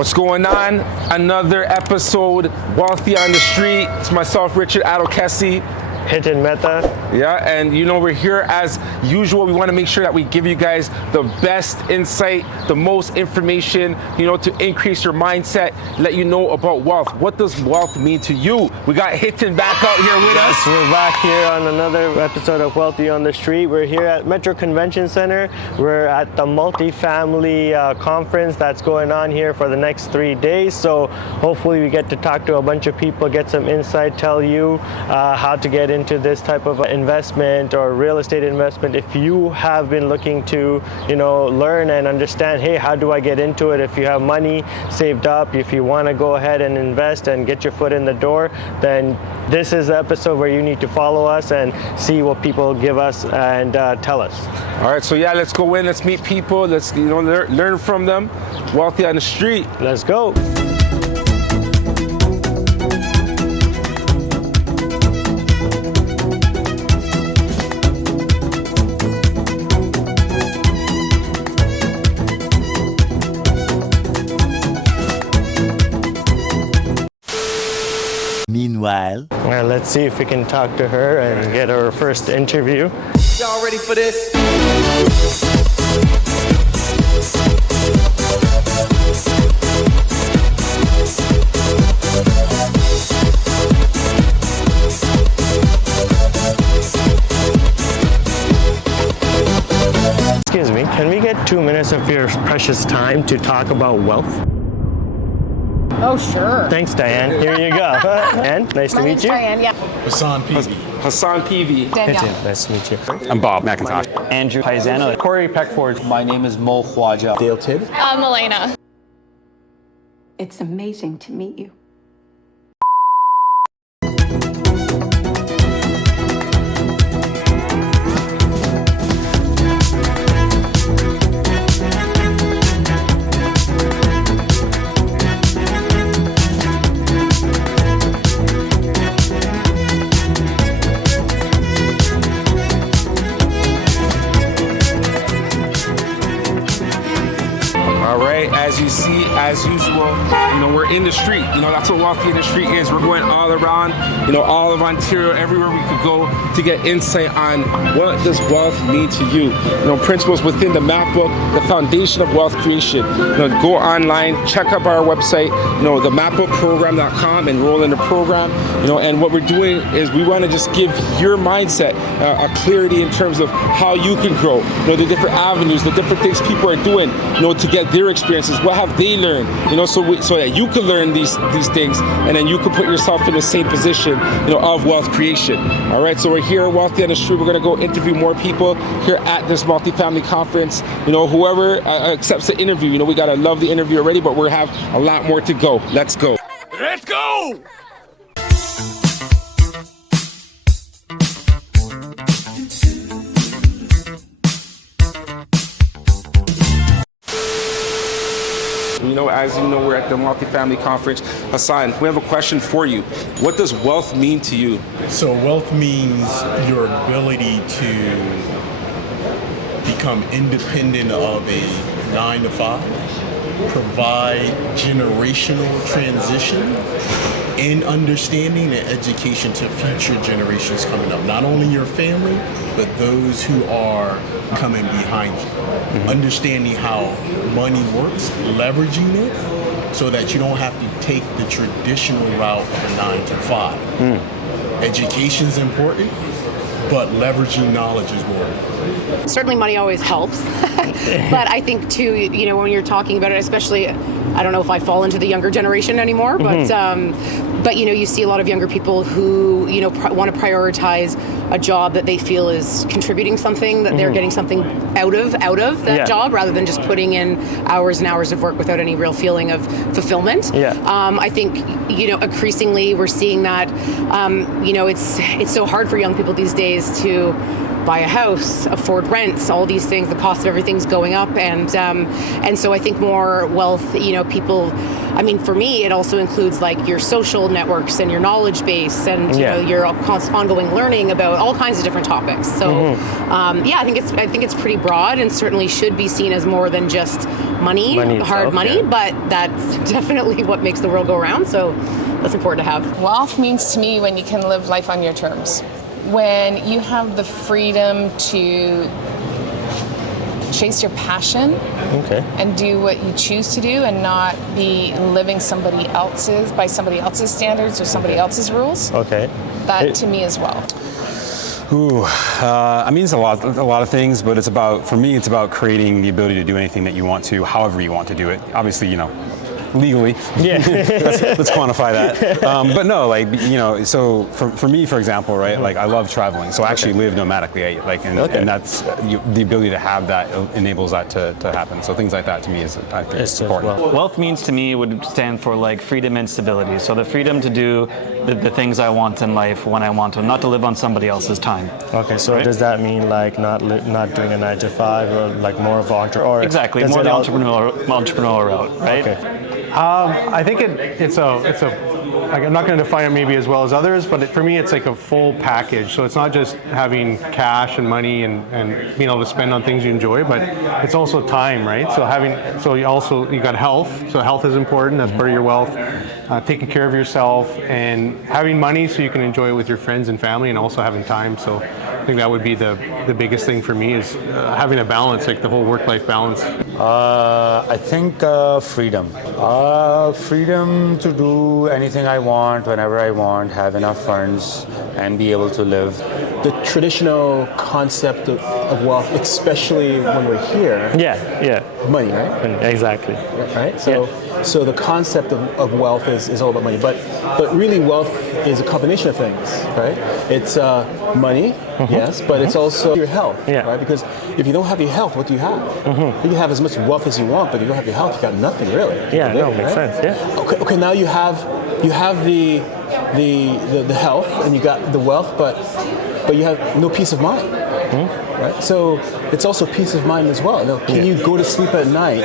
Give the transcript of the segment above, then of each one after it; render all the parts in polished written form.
What's going on? Another episode, Wealthy on the Street. It's myself, Richard Adokesi. Hitin Mehta. Yeah, and we're here as usual. We want to make sure that we give you guys the best insight, the most information, to increase your mindset, let you know about wealth. What does wealth mean to you? We got Hitin back out here with us. We're back here on another episode of Wealthy on the Street. We're here at Metro Convention Center. We're at the Multifamily Conference that's going on here for the next 3 days. So hopefully we get to talk to a bunch of people, get some insight, tell you how to get into this type of investment or real estate investment. If you have been looking to, learn and understand, hey, how do I get into it? If you have money saved up, if you want to go ahead and invest and get your foot in the door, then this is the episode where you need to follow us and see what people give us and tell us. All right, so yeah, let's go in, let's meet people, let's learn from them. Wealthy on the Street. Let's go. Meanwhile, Well, let's see if we can talk to her and get our first interview. Y'all ready for this? Excuse me, can we get 2 minutes of your precious time to talk about wealth? Oh, sure. Thanks, Diane. Here you go. And nice to My meet name's you. Diane, yeah. Hassan Peavy. Hassan Peavy. Danielle. Nice to meet you. I'm Bob McIntosh. Andrew Paisano. Corey Peckford. My name is Mo Khwaja. Dale Tidd. I'm Elena. It's amazing to meet you. All right, as you see, as usual, we're in the street. That's what Wealthy in the Street is. We're going all around, all of Ontario, everywhere we could go to get insight on what does wealth mean to you. Principles within the map book, the foundation of wealth creation. Go online, check out our website, themapbookprogram.com, enroll in the program. And what we're doing is we want to just give your mindset a clarity in terms of how you can grow. The different avenues, the different things people are doing, to get their experiences. What have they learned? So that you can learn these things, and then you can put yourself in the same position, of wealth creation. All right. So we're here, Wealthy on the Street. We're gonna go interview more people here at this Multifamily Conference. Whoever accepts the interview. We got a lovely interview already, but we have a lot more to go. Let's go. Let's go! As you know, we're at the Multifamily Conference. Hassan, we have a question for you. What does wealth mean to you? So wealth means your ability to become independent of a 9-to-5, provide generational transition and understanding and education to future generations coming up. Not only your family, but those who are coming behind you. Understanding how money works, leveraging it so that you don't have to take the traditional route of a 9-to-5. Education is important, but leveraging knowledge is more important. Certainly money always helps. But I think too, when you're talking about it, especially, I don't know if I fall into the younger generation anymore, but you see a lot of younger people who, want to prioritize a job that they feel is contributing something, that they're getting something out of that job, rather than just putting in hours and hours of work without any real feeling of fulfillment. I think, increasingly we're seeing that, it's so hard for young people these days ways to buy a house, afford rents, all these things. The cost of everything's going up, and so I think more wealth. People. I mean, for me, it also includes like your social networks and your knowledge base, and your ongoing learning about all kinds of different topics. So, I think it's pretty broad, and certainly should be seen as more than just money hard money. But that's definitely what makes the world go around. So, that's important to have. Wealth means to me when you can live life on your terms. When you have the freedom to chase your passion and do what you choose to do and not be living by somebody else's standards or somebody else's rules. That to me is wealth. I mean, it's a lot of things, but for me, it's about creating the ability to do anything that you want to, however you want to do it. Obviously, legally. Let's quantify that. But no, so for me, for example, right, like I love traveling, so I actually live nomadically, and that's the ability to have that enables that to happen. So things like that to me is important. Wealth means to me would stand for like freedom and stability. So the freedom to do the things I want in life when I want to, not to live on somebody else's time. Okay, so does that mean like not doing a 9 to 5 or like more of entrepreneur? Exactly, more the entrepreneurial route, right? I think it's like, I'm not going to define it maybe as well as others, but for me it's like a full package. So it's not just having cash and money and being able to spend on things you enjoy, but it's also time, right? So you got health. So health is important. That's part of your wealth. Taking care of yourself and having money so you can enjoy it with your friends and family, and also having time. So I think that would be the biggest thing for me is having a balance, like the whole work-life balance. I think freedom. Freedom to do anything I want, whenever I want, have enough funds, and be able to live. The traditional concept of wealth, especially when we're here. Money, right? Exactly. Right? So the concept of wealth is all about money. But really wealth is a combination of things, right? It's money, yes, but it's also your health, right? Because if you don't have your health, what do you have? You can have as much wealth as you want, but if you don't have your health, you got nothing really. Makes sense. Okay, now you have the health and you got the wealth, but you have no peace of mind. Right? So it's also peace of mind as well. Now, can you go to sleep at night,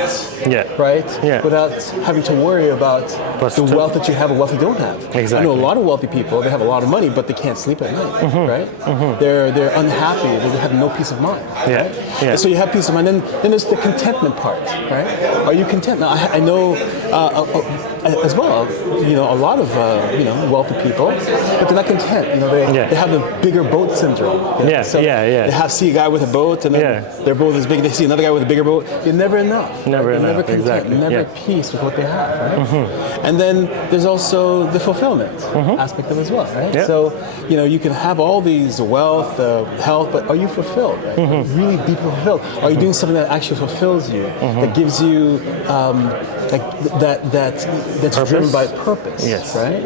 right, without having to worry about the wealth that you have or wealth you don't have? Exactly. I know a lot of wealthy people, they have a lot of money, but they can't sleep at night, right? They're unhappy, they have no peace of mind, right? So you have peace of mind. Then there's the contentment part, right? Are you content? Now, I know as well, a lot of, wealthy people, but they're not content. They have the bigger boat syndrome. They see a guy with a boat, and then their boat is big. They see another guy with a bigger boat. You're never enough. Never enough. Never content. Exactly. Never at peace with what they have. Right? And then there's also the fulfillment aspect of it as well. Right? So you can have all these wealth, health, but are you fulfilled? Right? Really deeply fulfilled? Are you doing something that actually fulfills you? That gives you that's driven by purpose. Yes. Right?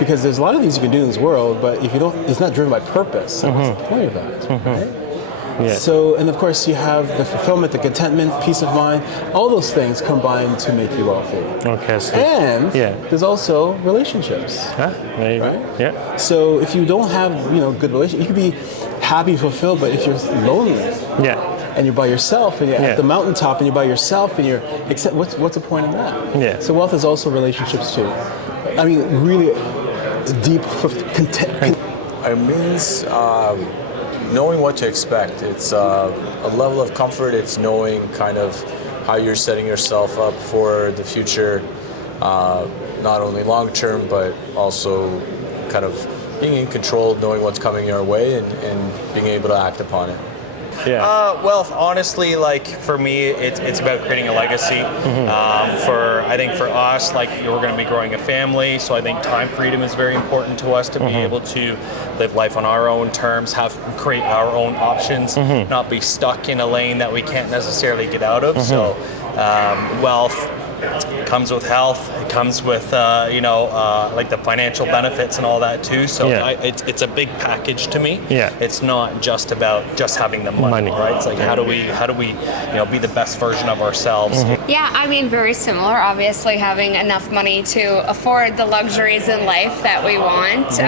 Because there's a lot of things you can do in this world, but if it's not driven by purpose, what's the point of that? Right? So, and of course you have the fulfillment, the contentment, peace of mind, all those things combine to make you wealthy. And there's also relationships. Right? So if you don't have, good relationships, you could be happy, fulfilled, but if you're lonely, and you're by yourself, and you're at the mountaintop, and you're by yourself, and what's the point of that? So wealth is also relationships too. I mean, really deep content. It means knowing what to expect. It's a level of comfort. It's knowing kind of how you're setting yourself up for the future, not only long term, but also kind of being in control, knowing what's coming your way, and being able to act upon it. Well, honestly, like for me, it's about creating a legacy. I think for us, like we're going to be growing a family, so I think time freedom is very important to us to be able to live life on our own terms, create our own options, not be stuck in a lane that we can't necessarily get out of. So, wealth comes with health. It comes with like the financial benefits and all that too. So it's a big package to me. It's not just about just having the money. Right? It's like how do we be the best version of ourselves. Yeah, I mean very similar. Obviously, having enough money to afford the luxuries in life that we want.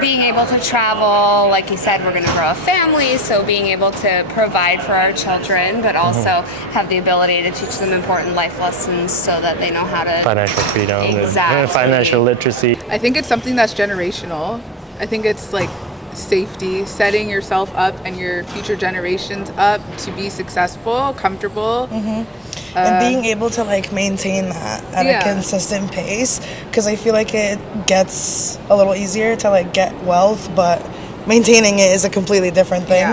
being able to travel, like you said, we're going to grow a family, so being able to provide for our children, but also have the ability to teach them important life lessons so that they know how to... Financial freedom, Exactly. and financial literacy. I think it's something that's generational. I think it's like safety, setting yourself up and your future generations up to be successful, comfortable. And being able to like maintain that at a consistent pace, because I feel like it gets a little easier to like get wealth, but maintaining it is a completely different thing.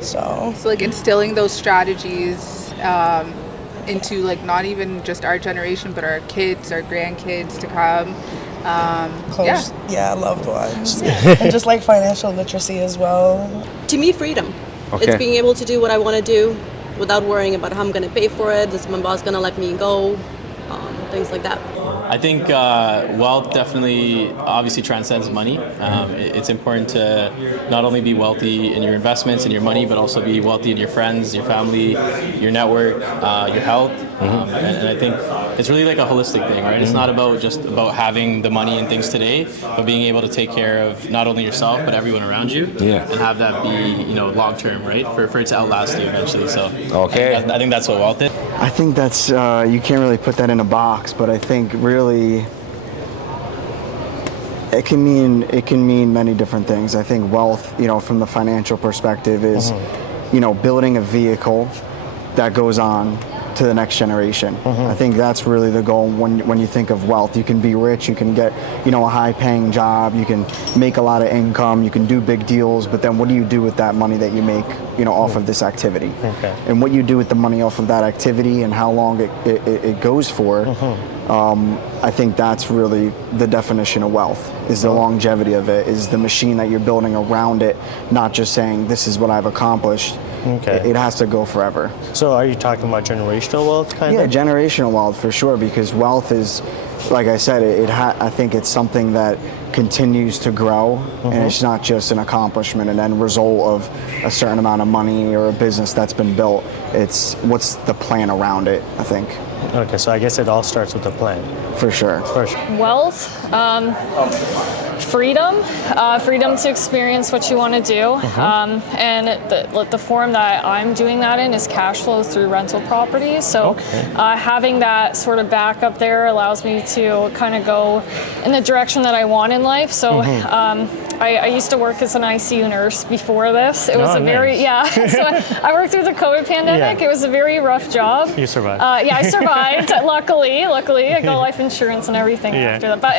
So like instilling those strategies into like not even just our generation, but our kids, our grandkids to come. Loved ones. And just like financial literacy as well. To me, freedom. Okay. It's being able to do what I want to do without worrying about how I'm going to pay for it. Is my boss going to let me go? Things like that. I think wealth definitely obviously transcends money. It's important to not only be wealthy in your investments and your money, but also be wealthy in your friends, your family, your network, your health. And I think it's really like a holistic thing, right? It's not about just about having the money and things today, but being able to take care of not only yourself, but everyone around you. And have that be, long term, right? For it to outlast you eventually. So I think that's what wealth is. I think that's, you can't really put that in a box, but I think really it can mean many different things. I think wealth, from the financial perspective is, building a vehicle that goes on to the next generation. I think that's really the goal when you think of wealth. You can be rich, you can get, a high paying job, you can make a lot of income, you can do big deals, but then what do you do with that money that you make, off of this activity? And what you do with the money off of that activity and how long it goes for, I think that's really the definition of wealth, is the longevity of it, is the machine that you're building around it, not just saying this is what I've accomplished. It has to go forever. So are you talking about generational wealth kind of? Yeah, generational wealth for sure, because wealth is, like I said, I think it's something that continues to grow, and it's not just an accomplishment, an end result of a certain amount of money or a business that's been built. It's what's the plan around it, I think. Okay, so I guess it all starts with a plan. For sure. Wealth, freedom, freedom to experience what you want to do. And the form that I'm doing that in is cash flow through rental properties. So having that sort of backup there allows me to kind of go in the direction that I want in life. So I used to work as an ICU nurse before this. It was so I worked through the COVID pandemic. It was a very rough job. You survived. I survived. Luckily, I got life insurance and everything after that. But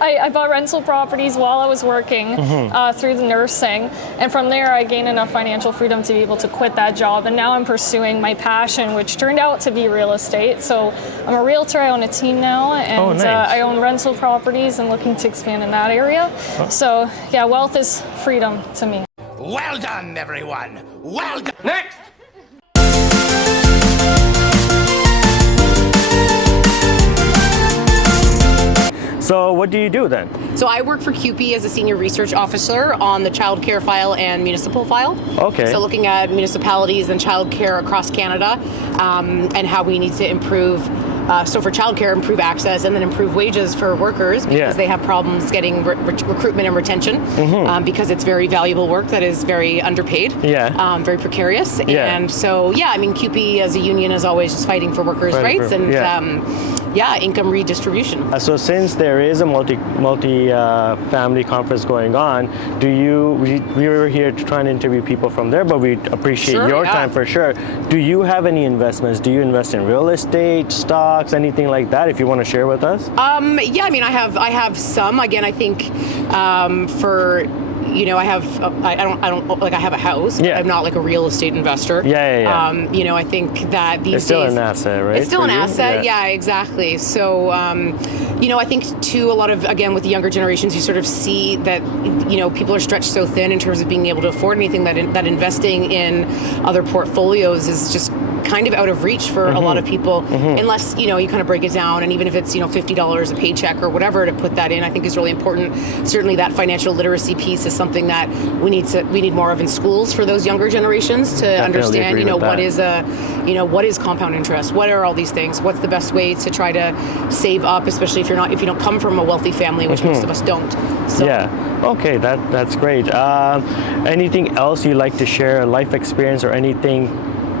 I bought rental properties while I was working through the nursing, and from there I gained enough financial freedom to be able to quit that job. And now I'm pursuing my passion, which turned out to be real estate. So I'm a realtor. I own a team now, and I own rental properties and looking to expand in that area. So yeah, wealth is freedom to me. Well done, everyone. Well done. Next. So what do you do then? So I work for CUPE as a senior research officer on the child care file and municipal file. Okay. So looking at municipalities and child care across Canada, and how we need to improve. So for childcare, improve access and then improve wages for workers because they have problems getting recruitment and retention because it's very valuable work that is very underpaid, very precarious. And so, CUPE as a union is always just fighting for workers' rights and income redistribution. So since there is a multi-family conference going on, we were here to try and interview people from there, but we appreciate your time for sure. Do you have any investments? Do you invest in real estate, stocks, anything like that, if you want to share with us? I have some. Again, I think I have a house. I'm not like a real estate investor. I think that these days it's still an asset, right? It's still an asset. Yeah, exactly. So, I think too, a lot of, again, with the younger generations, you sort of see that, people are stretched so thin in terms of being able to afford anything that investing in other portfolios is just kind of out of reach for a lot of people, unless, you kind of break it down, and even if it's, $50 a paycheck or whatever to put that in, I think is really important. Certainly that financial literacy piece is something that we need more of in schools for those younger generations to understand, what is compound interest? What are all these things? What's the best way to try to save up, especially if you don't come from a wealthy family, which most of us don't. So. Yeah. Okay, that's great. Anything else you'd like to share, a life experience or anything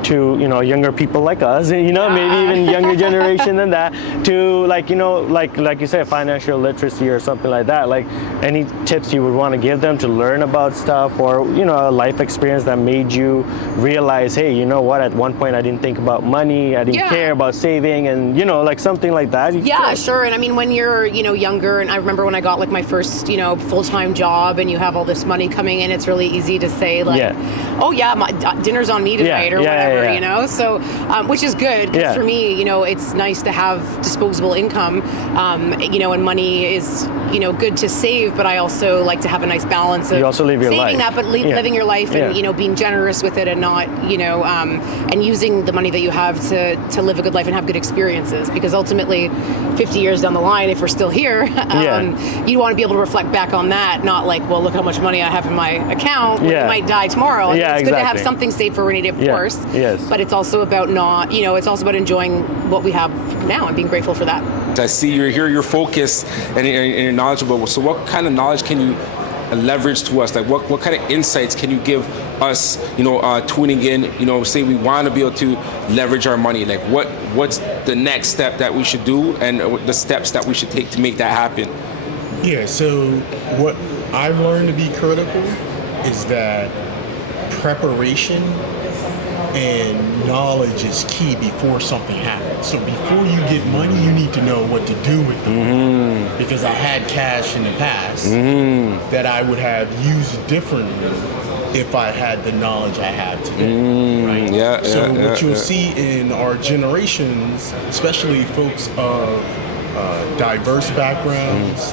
to younger people like us, maybe even younger generation than that, to like you said, financial literacy or something like that, like any tips you would want to give them to learn about stuff, or a life experience that made you realize, hey, you know what, at one point I didn't think about money, I didn't care about saving, and like something like that. Yeah, sure. And I mean, when you're younger, and I remember when I got like my first full-time job and you have all this money coming in, it's really easy to say like, oh yeah, my dinner's on me tonight or whatever. So which is good, because for me, it's nice to have disposable income, and money is good to save, but I also like to have a nice balance of saving that, but living your life and being generous with it, and not and using the money that you have to live a good life and have good experiences, because ultimately 50 years down the line, if we're still here, you want to be able to reflect back on that, not like, well, look how much money I have in my account, I might die tomorrow. It's good to have something saved for rainy day, of course. Yes. But it's also about it's also about enjoying what we have now and being grateful for that. I see you're here, you're focused and you're knowledgeable. So what kind of knowledge can you leverage to us? Like what kind of insights can you give us, tuning in, say we want to be able to leverage our money? Like what's the next step that we should do, and the steps that we should take to make that happen? Yeah, so what I've learned to be critical is that preparation and knowledge is key before something happens. So before you get money, you need to know what to do with it. Because I had cash in the past that I would have used differently if I had the knowledge I have today. Right? So what you'll see in our generations, especially folks of diverse backgrounds,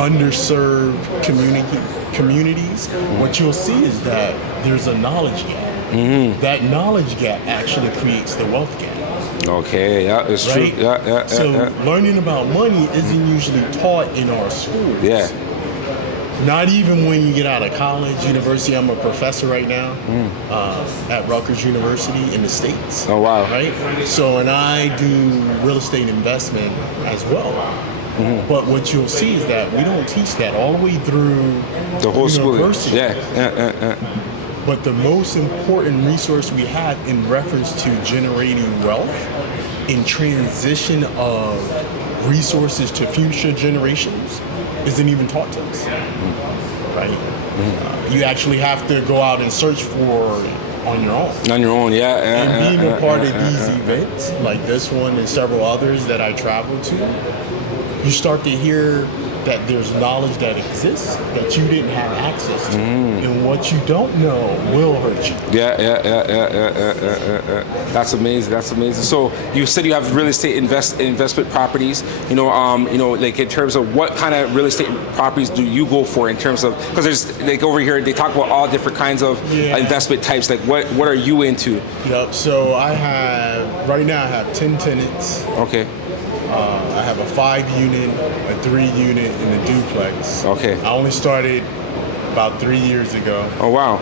underserved communities, what you'll see is that there's a knowledge gap. That knowledge gap actually creates the wealth gap. Okay, yeah, it's true. Yeah. So learning about money isn't usually taught in our schools. Yeah. Not even when you get out of college, university. I'm a professor right now at Rutgers University in the States. Oh, wow. Right? So, and I do real estate investment as well. But what you'll see is that we don't teach that all the way through the whole university. School. But the most important resource we have in reference to generating wealth in transition of resources to future generations isn't even taught to us, right? You actually have to go out and search for it on your own. On your own, And being a part of these events, like this one and several others that I travel to, you start to hear that there's knowledge that exists that you didn't have access to. And what you don't know will hurt you. That's amazing. So you said you have real estate investment properties. Like in terms of what kind of real estate properties do you go for, in terms of, because there's like over here they talk about all different kinds of investment types. Like what are you into? Yep. So right now I have 10 tenants. Okay. I have a 5-unit, a 3-unit, and a duplex. Okay. I only started about 3 years ago. Oh, wow.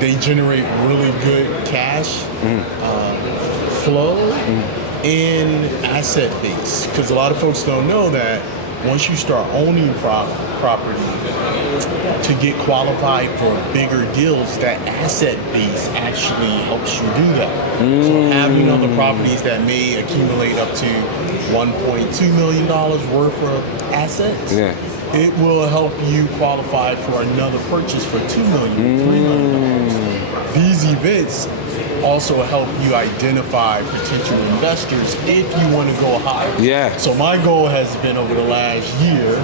They generate really good cash flow and asset base. Because a lot of folks don't know that once you start owning property, to get qualified for bigger deals, that asset base actually helps you do that. So having other properties that may accumulate up to $1.2 million worth of assets, it will help you qualify for another purchase for $2 million, $3 million. These events also help you identify potential investors if you want to go higher. Yeah. So my goal has been over the last year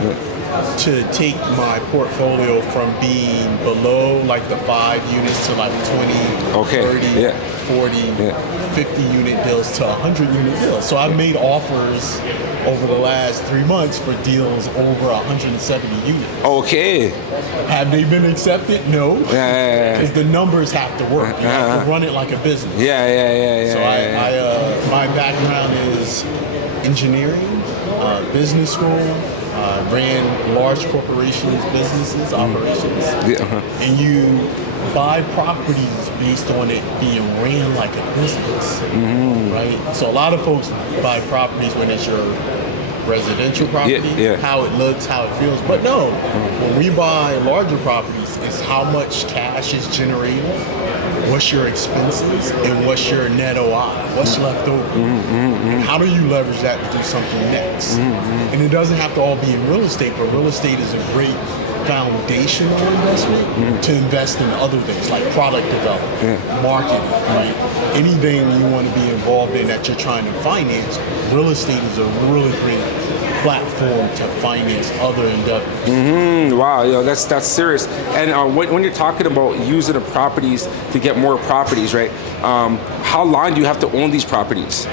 to take my portfolio from being below like the 5 units to like 20, 30, 40, 50 unit deals to 100 unit deals. So I've made offers over the last 3 months for deals over 170 units. Okay. Have they been accepted? No. Because the numbers have to work. You have to run it like a business. So my background is engineering, business school, ran large corporations, businesses, operations. And you buy properties based on it being ran like a business, right? So a lot of folks buy properties when it's your residential property, how it looks, how it feels. But no, when we buy larger properties, it's how much cash is generated, what's your expenses, and what's your net OI, what's left over. And how do you leverage that to do something next? And it doesn't have to all be in real estate, but real estate is a great foundational investment to invest in other things like product development, marketing, right? Anything you want to be involved in that you're trying to finance, real estate is a really great platform to finance other endeavors. Wow, that's serious. And when you're talking about using the properties to get more properties, right? How long do you have to own these properties?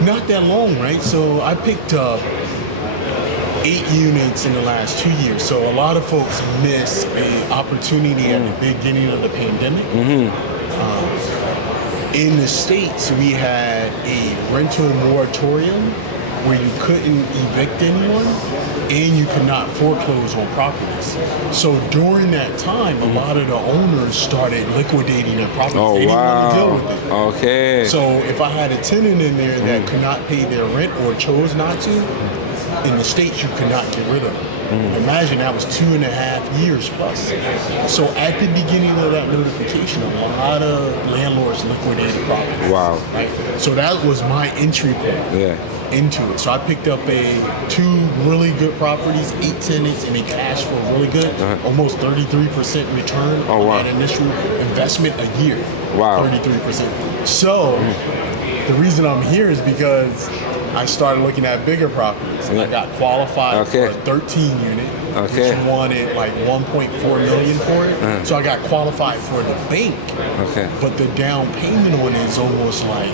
Not that long, right? So I picked up 8 units in the last 2 years. So a lot of folks miss an opportunity at the beginning of the pandemic. In the States, we had a rental moratorium where you couldn't evict anyone and you could not foreclose on properties. So during that time, a lot of the owners started liquidating their properties. They didn't want to deal with it. Okay. So if I had a tenant in there that could not pay their rent or chose not to, in the States, you could not get rid of them. Imagine that was 2.5 years plus. So at the beginning of that notification, a lot of landlords liquidated property. Wow. Right? So that was my entry point into it. So I picked up 2 really good properties, 8 tenants, and they cash flow really good. Almost 33% return on that initial investment a year. Wow. 33%. So the reason I'm here is because I started looking at bigger properties. I got qualified for a 13 unit, which wanted like 1.4 million for it. So I got qualified for the bank. But the down payment on it is almost like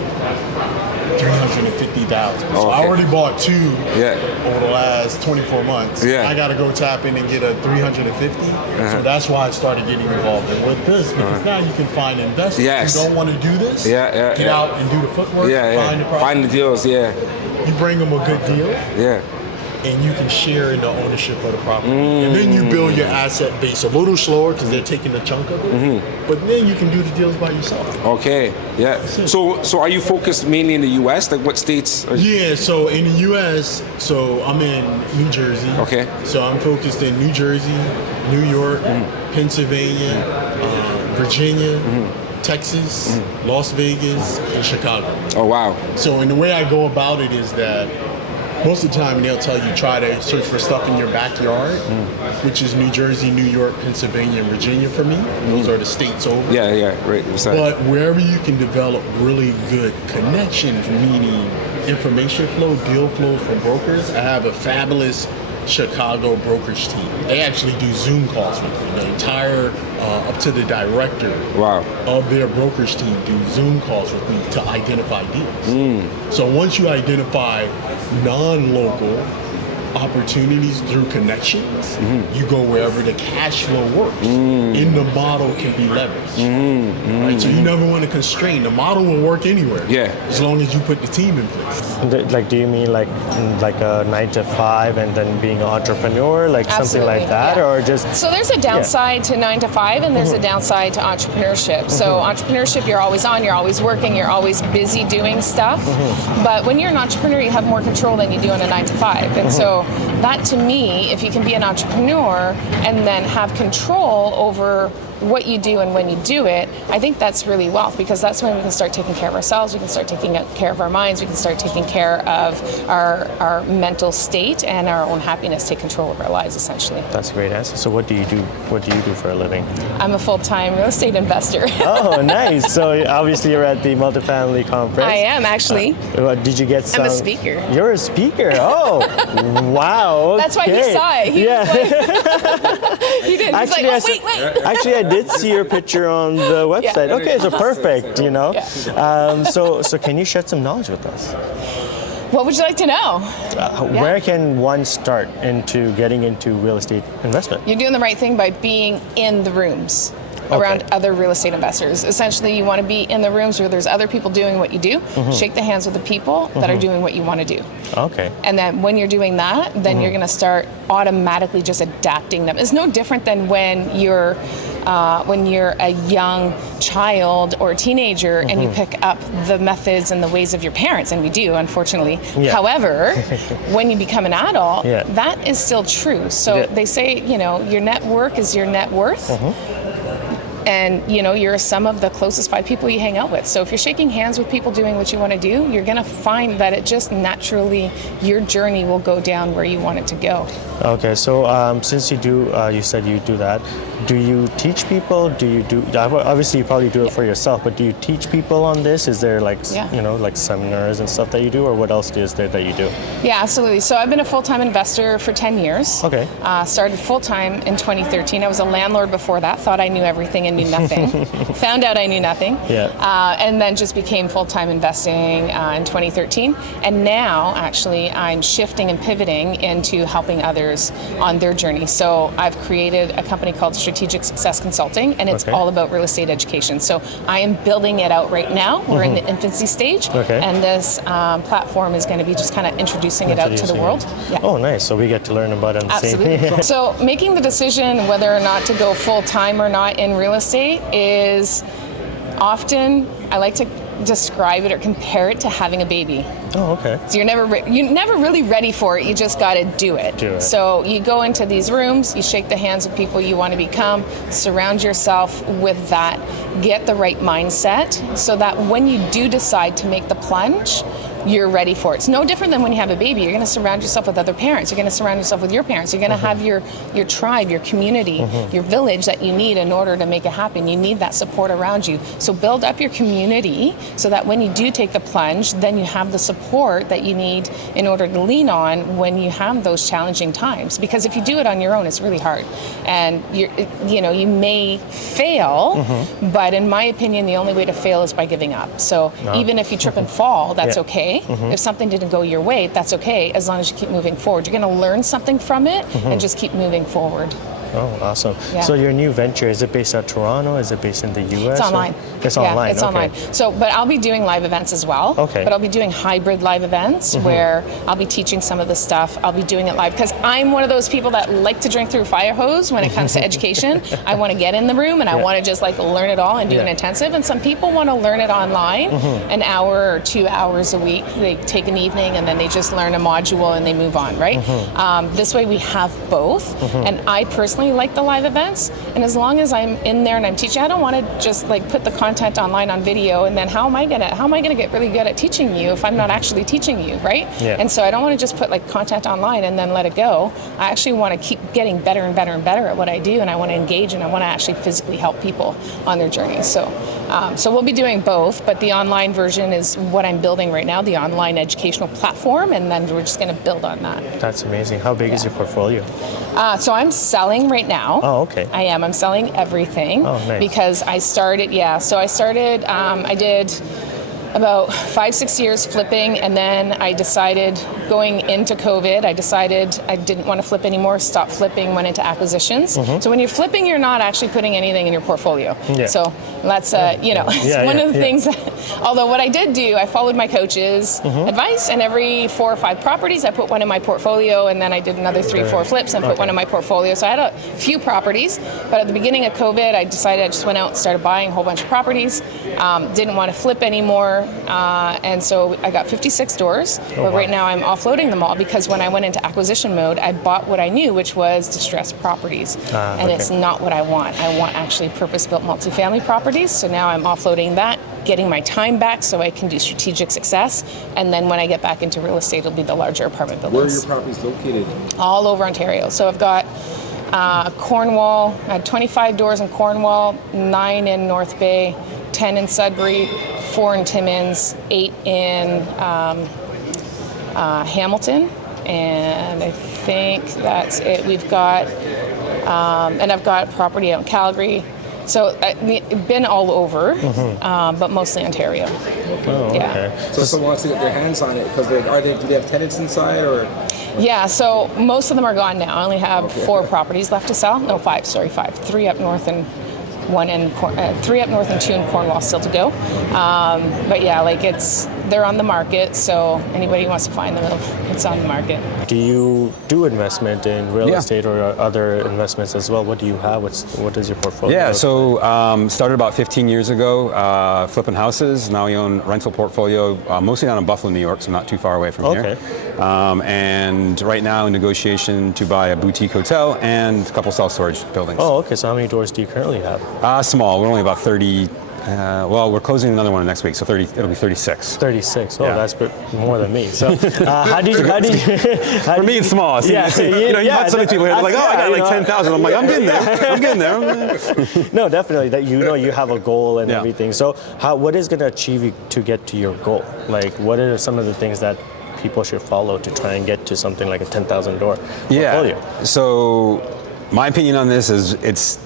$350,000. So I already bought 2 over the last 24 months. I got to go tap in and get a 350. So that's why I started getting involved with this, because now you can find investors who don't want to do this. Get out and do the footwork. Find the property. Find the deals. You bring them a good deal. And you can share in the ownership of the property. And then you build your asset base a little slower because they're taking a chunk of it. But then you can do the deals by yourself. So are you focused mainly in the U.S.? Like what states? So in the U.S., so I'm in New Jersey. So I'm focused in New Jersey, New York, Pennsylvania, Virginia, Texas, Las Vegas, and Chicago. Oh, wow. So and the way I go about it is that most of the time they'll tell you try to search for stuff in your backyard, which is New Jersey, New York, Pennsylvania, and Virginia for me. Those are the states over. Right. But wherever you can develop really good connections, meaning information flow, deal flow from brokers, I have a fabulous Chicago brokerage team. They actually do Zoom calls with me. The entire, up to the director of their brokerage team do Zoom calls with me to identify deals. So once you identify non-local opportunities through connections, you go wherever the cash flow works. And the model can be leveraged. Right? So you never want to constrain. The model will work anywhere. As long as you put the team in place. Like, do you mean like a 9 to 5 and then being an entrepreneur, like something like that, or just? So there's a downside to 9 to 5, and there's a downside to entrepreneurship. So entrepreneurship, you're always on, you're always working, you're always busy doing stuff. But when you're an entrepreneur, you have more control than you do in a 9 to 5, and so that to me, if you can be an entrepreneur and then have control over what you do and when you do it, I think that's really wealth, because that's when we can start taking care of ourselves, we can start taking care of our minds, we can start taking care of our mental state and our own happiness, take control of our lives, essentially. That's a great answer. So what do you do? What do you do for a living? I'm a full-time real estate investor. Oh, nice. So obviously you're at the Multifamily Conference. I am, actually. Did you get some? I'm a speaker. You're a speaker. Oh, wow. That's why he saw it. He was like, he did. Actually, He's like, wait. Actually, I did see your picture on the website. Yeah. Okay, so perfect, you know. Yeah. So can you shed some knowledge with us? What would you like to know? Where can one start into getting into real estate investment? You're doing the right thing by being in the rooms around other real estate investors. Essentially, you want to be in the rooms where there's other people doing what you do. Shake the hands with the people that are doing what you want to do. Okay. And then when you're doing that, then you're going to start automatically just adapting them. It's no different than when you're a young child or a teenager and you pick up the methods and the ways of your parents, and we do, unfortunately. Yeah. However, when you become an adult, Yeah. that is still true. So they say, your network is your net worth. And you're a sum of the closest 5 people you hang out with. So if you're shaking hands with people doing what you want to do, you're going to find that it just naturally, your journey will go down where you want it to go. Okay, so since you said you do that, do you teach people? Do you do? Obviously, you probably do it for yourself, but do you teach people on this? Is there like seminars and stuff that you do, or what else is there that you do? Yeah, absolutely. So I've been a full-time investor for 10 years. Okay. Started full-time in 2013. I was a landlord before that. Thought I knew everything and knew nothing. Found out I knew nothing. Yeah. And then just became full-time investing in 2013. And now, actually, I'm shifting and pivoting into helping others on their journey. So I've created a company called Strategic Success Consulting, and it's all about real estate education. So I am building it out right now. We're in the infancy stage, and this platform is going to be just kind of introducing it out to the world. Yeah. Oh, nice. So we get to learn about it. Absolutely. So making the decision whether or not to go full-time or not in real estate is often, I like to describe it or compare it to having a baby. Oh, okay. So you're never really ready for it. You just got to do it. So you go into these rooms, you shake the hands of people you want to become, surround yourself with that, get the right mindset so that when you do decide to make the plunge, you're ready for it. It's no different than when you have a baby. You're going to surround yourself with other parents. You're going to surround yourself with your parents. You're going to have your tribe, your community, your village that you need in order to make it happen. You need that support around you. So build up your community so that when you do take the plunge, then you have the support that you need in order to lean on when you have those challenging times. Because if you do it on your own, it's really hard. And you may fail, but in my opinion, the only way to fail is by giving up. So even if you trip and fall, that's okay. If something didn't go your way, that's okay, as long as you keep moving forward. You're going to learn something from it and just keep moving forward. Oh, awesome. Yeah. So your new venture, is it based out of Toronto? Is it based in the U.S.? It's online. It's online. It's online. So, but I'll be doing live events as well. Okay. But I'll be doing hybrid live events where I'll be teaching some of the stuff. I'll be doing it live because I'm one of those people that like to drink through a fire hose when it comes to education. I want to get in the room and I want to just learn it all and do an intensive. And some people want to learn it online, an hour or 2 hours a week. They take an evening and then they just learn a module and they move on, right? This way we have both. And I personally like the live events. And as long as I'm in there and I'm teaching, I don't want to just put the content online on video and then how am I gonna get really good at teaching you if I'm not actually teaching you, right? Yeah. And so I don't want to just put content online and then let it go. I actually want to keep getting better and better and better at what I do, and I want to engage and I want to actually physically help people on their journey. So we'll be doing both, but the online version is what I'm building right now, the online educational platform, and then we're just going to build on that. That's amazing. How big is your portfolio? So I'm selling right now. Oh, okay. I am. I'm selling everything. Oh, nice. Because I started, I did about 5-6 years flipping, and then I decided going into COVID, I decided I didn't want to flip anymore, stopped flipping, went into acquisitions. So when you're flipping, you're not actually putting anything in your portfolio. Yeah. So that's, it's one of the things that, although what I did do, I followed my coach's advice, and every 4 or 5 properties, I put one in my portfolio, and then I did another 3 or 4 flips and put one in my portfolio. So I had a few properties, but at the beginning of COVID, I decided I just went out and started buying a whole bunch of properties. Didn't want to flip anymore, and so I got 56 doors, but right now I'm off offloading them all because when I went into acquisition mode, I bought what I knew, which was distressed properties. And it's not what I want. I want actually purpose-built multifamily properties. So now I'm offloading that, getting my time back so I can do strategic success. And then when I get back into real estate, it'll be the larger apartment buildings. Where are your properties located? All over Ontario. So I've got Cornwall, I had 25 doors in Cornwall, 9 in North Bay, 10 in Sudbury, 4 in Timmins, 8 in Hamilton, and I think that's it. We've got, and I've got property out in Calgary. So I've been all over, but mostly Ontario. Oh, yeah. okay. So someone wants to get their hands on it because do they have tenants inside or? Yeah, so most of them are gone now. I only have 4 properties left to sell. No, 5. Sorry, 5. 3 up north and 3 up north and 2 in Cornwall still to go. But yeah, like they're on the market. So anybody who wants to find them, it's on the market. Do you do investment in real estate or other investments as well? What do you have? What is your portfolio? Yeah, so started about 15 years ago, flipping houses. Now we own rental portfolio, mostly down in Buffalo, New York, so not too far away from here. And right now in negotiation to buy a boutique hotel and a couple self-storage buildings. Oh, okay. So how many doors do you currently have? Small. We're only about 30. Well, we're closing another one next week, so it'll be 36. 36. Oh, that's more than me. So, how do you? For me, it's small. See, you've had so many people here. They're like, I got like 10,000. I'm like, I'm getting there. I'm getting there. No, definitely. That you have a goal and everything. So, what is going to achieve you to get to your goal? Like, what are some of the things that people should follow to try and get to something like a 10,000 door portfolio? So, my opinion on this is it's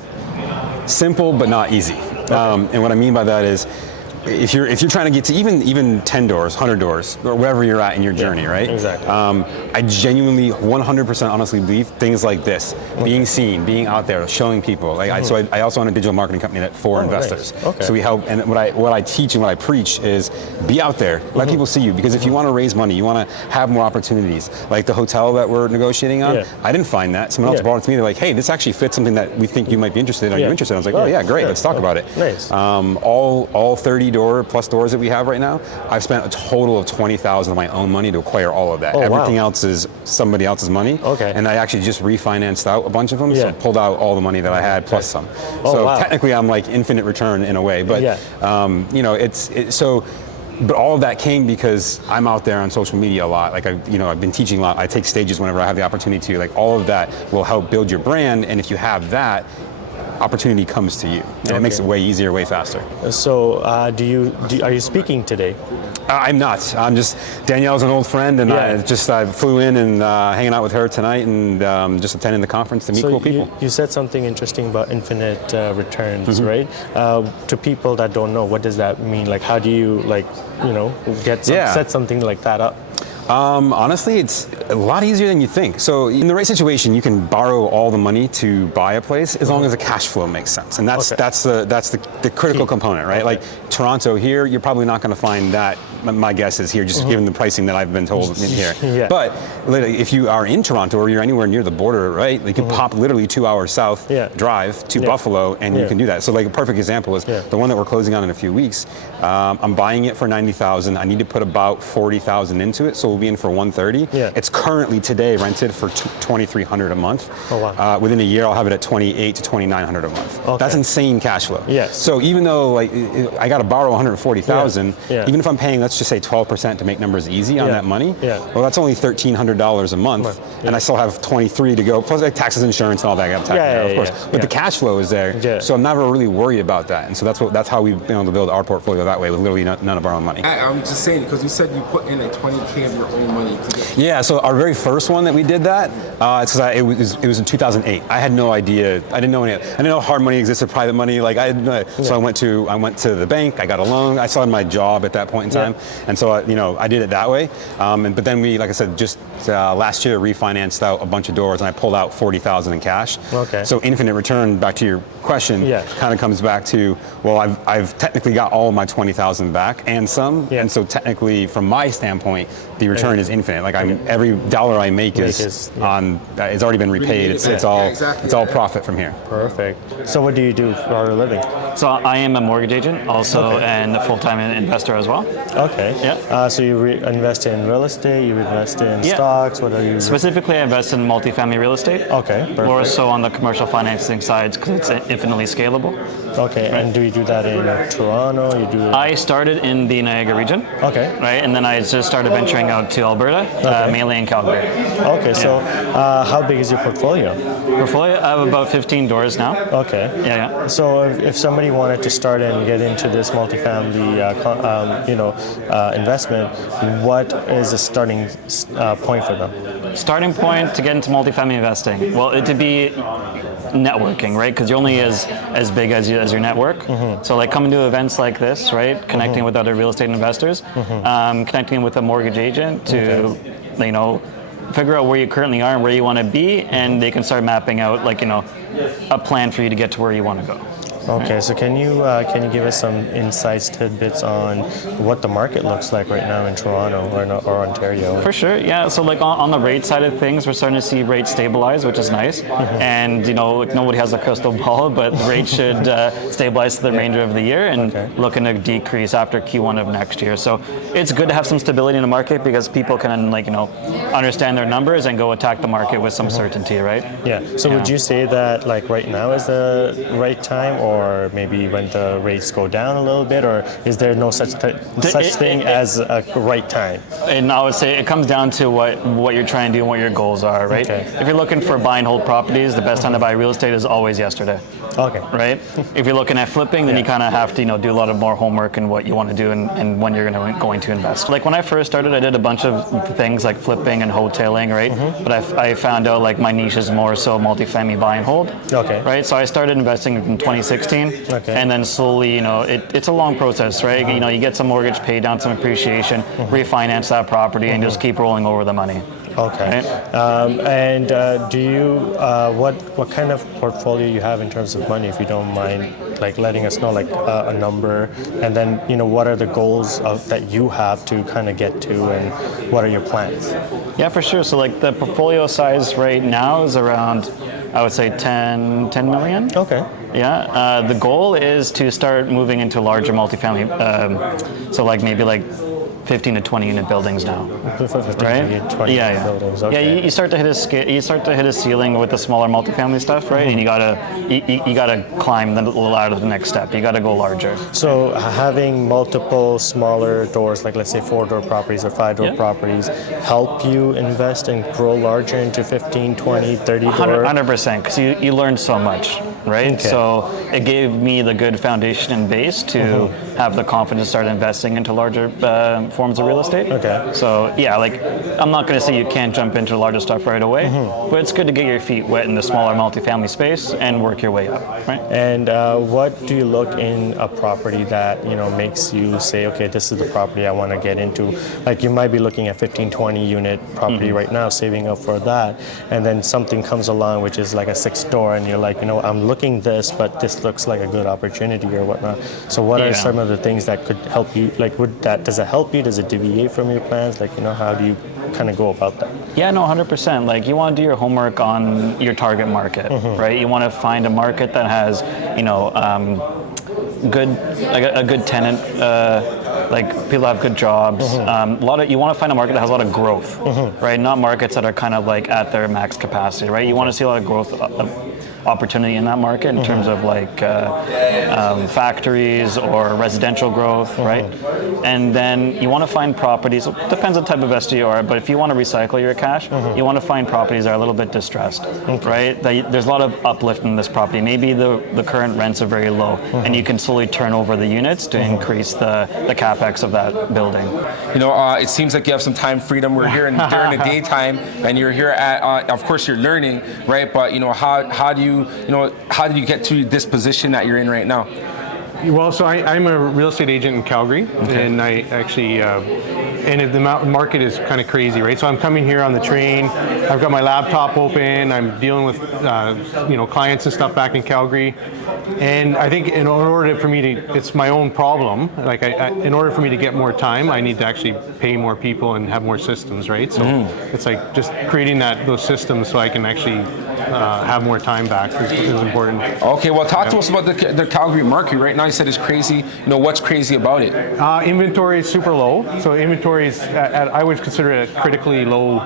simple but not easy. And what I mean by that is, if you're trying to get to even 10 doors, 100 doors, or wherever you're at in your journey, right? Exactly. I genuinely, 100% honestly believe things like this, being seen, being out there, showing people. So I also own a digital marketing company for investors. Nice. Okay. So we help, and what I teach and what I preach is be out there, let people see you, because if you want to raise money, you want to have more opportunities. Like the hotel that we're negotiating on, I didn't find that. Someone else brought it to me. They're like, hey, this actually fits something that we think you might be interested in. Are you interested? I was like, oh yeah, great, let's talk about it. Nice. All 30 plus doors that we have right now, I've spent a total of $20,000 of my own money to acquire all of that. Everything else is somebody else's money. Okay. And I actually just refinanced out a bunch of them, so pulled out all the money that I had plus some. Technically I'm like infinite return in a way, but but all of that came because I'm out there on social media a lot. Like I've been teaching a lot. I take stages whenever I have the opportunity to. Like all of that will help build your brand, and if you have that, opportunity comes to you, and it makes it way easier, way faster. So, are you speaking today? I'm not. I'm just, Danielle's an old friend, and I flew in and hanging out with her tonight, and just attending the conference to meet cool people. You said something interesting about infinite returns, right? To people that don't know, what does that mean? Like, how do you set something like that up? Honestly, it's a lot easier than you think. So in the right situation, you can borrow all the money to buy a place as long as the cash flow makes sense, and that's the critical component, right? Like Toronto here, you're probably not going to find that. My guess is here, just given the pricing that I've been told in here. But if you are in Toronto or you're anywhere near the border, right? You can pop literally 2 hours south, drive to Buffalo, and you can do that. So like a perfect example is the one that we're closing on in a few weeks. I'm buying it for $90,000. I need to put about $40,000 into it, so we'll be in for $130,000. It's currently today rented for $2,300 a month. Oh, wow. Within a year, I'll have it at $2,800 to $2,900 a month. Okay. That's insane cash flow. Yes. So even though I got to borrow $140,000, even if I'm paying, let's just say 12% to make numbers easy on that money, well, that's only $1,300 a month, and I still have $23,000 to go, plus like taxes, insurance, and all that. Of course. But the cash flow is there, so I'm never really worried about that. And so that's how we've been able to build our portfolio that way with literally none of our own money. I'm just saying, because you said you put in like $20,000 of your own money. Yeah, so our very first one that we did that, it was in 2008. I had no idea. I didn't know hard money existed, private money. Like so I went to the bank. I got a loan. I still had my job at that point in time, and so I did it that way. But then we, like I said, just last year refinanced out a bunch of doors, and I pulled out $40,000 in cash. Okay. So infinite return. Back to your question, kind of comes back to, well, I've technically got all of my $20,000 back and some, and so technically from my standpoint, the return is infinite. Like every dollar I make is it's already been repaid. It's all profit from here. Perfect. So what do you do for a living? So I am a mortgage agent, also, and a full-time investor as well. Okay. Yeah. So you invest in real estate, you invest in stocks, what are you? Specifically, I invest in multifamily real estate. Okay, perfect. More so on the commercial financing side because it's infinitely scalable. Okay, and do you do that in Toronto? You do it... I started in the Niagara region. Okay. Right, and then I just started venturing out to Alberta, mainly in Calgary. Okay, so how big is your portfolio? Portfolio, I have about 15 doors now. Okay. Yeah. So if somebody wanted to start and get into this multifamily, investment, what is the starting point for them? Starting point to get into multifamily investing. Well, it'd be networking, right? Because you're only as big as your network. So like coming to events like this, right? Connecting with other real estate investors, connecting with a mortgage agent to, figure out where you currently are and where you want to be, and they can start mapping out a plan for you to get to where you want to go. Okay, so can you give us some insights, tidbits on what the market looks like right now in Toronto or Ontario? For sure, yeah. So like on the rate side of things, we're starting to see rates stabilize, which is nice. And nobody has a crystal ball, but rates should stabilize to the remainder of the year and looking to decrease after Q1 of next year. So it's good to have some stability in the market because people can understand their numbers and go attack the market with some certainty, right? Yeah. So would you say that like right now is the right time, or maybe when the rates go down a little bit, or is there no such thing as a right time? And I would say it comes down to what you're trying to do and what your goals are, right? Okay. If you're looking for buy and hold properties, the best time to buy real estate is always yesterday. Okay. Right? If you're looking at flipping, then you kind of have to do a lot of more homework and what you want to do and when you're going to invest. Like when I first started, I did a bunch of things like flipping and hoteling, right? But I found out like my niche is more so multifamily buy and hold. Okay. Right? So I started investing in 2016. And then slowly, it's a long process, right? You get some mortgage paid down, some appreciation, refinance that property, and just keep rolling over the money. Okay. Right? And do you what kind of portfolio you have in terms of money, if you don't mind, like letting us know like a number, and then what are the goals that you have to kind of get to, and what are your plans? Yeah, for sure. So like the portfolio size right now is around, I would say 10 million. Okay. Yeah. The goal is to start moving into larger multifamily. So like maybe like 15 to 20 unit buildings now. 15 right? to 20 unit buildings. Okay. Yeah, you start to hit a ceiling with the smaller multifamily stuff, right? And you gotta climb the ladder to the next step. You gotta go larger. So having multiple smaller doors, like let's say 4-door properties or 5-door properties, help you invest and grow larger into 15, 20, 30 door? 100%, because you learn so much, right? Okay. So it gave me the good foundation and base to have the confidence to start investing into larger forms of real estate. Okay. So yeah, like I'm not going to say you can't jump into larger stuff right away, but it's good to get your feet wet in the smaller multifamily space and work your way up, right? And what do you look in a property that makes you say, okay, this is the property I want to get into? Like you might be looking at 15, 20 unit property right now, saving up for that, and then something comes along which is like a 6-door, and you're like, I'm looking this, but this looks like a good opportunity or whatnot. So what are some of the things that could help you? Like, does it help you? Does it deviate from your plans? Like, how do you kind of go about that? Yeah, no, 100%. Like, you want to do your homework on your target market, right? You want to find a market that has, a good tenant, like people have good jobs. You want to find a market that has a lot of growth, right? Not markets that are kind of like at their max capacity, right? You want to see a lot of growth opportunity in that market in terms of like factories or residential growth, right? And then you want to find properties, it depends on the type of investor you are, but if you want to recycle your cash, you want to find properties that are a little bit distressed, right? There's a lot of uplift in this property. Maybe the current rents are very low, and you can slowly turn over the units to increase the capex of that building. It seems like you have some time freedom. We're here during the daytime, and you're here at, of course, you're learning, right? But how do you get to this position that you're in right now? Well, so I'm a real estate agent in Calgary, and I actually, and the market is kind of crazy, right? So I'm coming here on the train, I've got my laptop open, I'm dealing with, clients and stuff back in Calgary, and I think in order for me to, it's my own problem, like in order for me to get more time, I need to actually pay more people and have more systems, right? So it's like just creating those systems so I can actually have more time back is important. Okay, well, talk to us about the Calgary market. Right now, you said it's crazy. What's crazy about it? Inventory is super low. So inventory is, I would consider it at critically low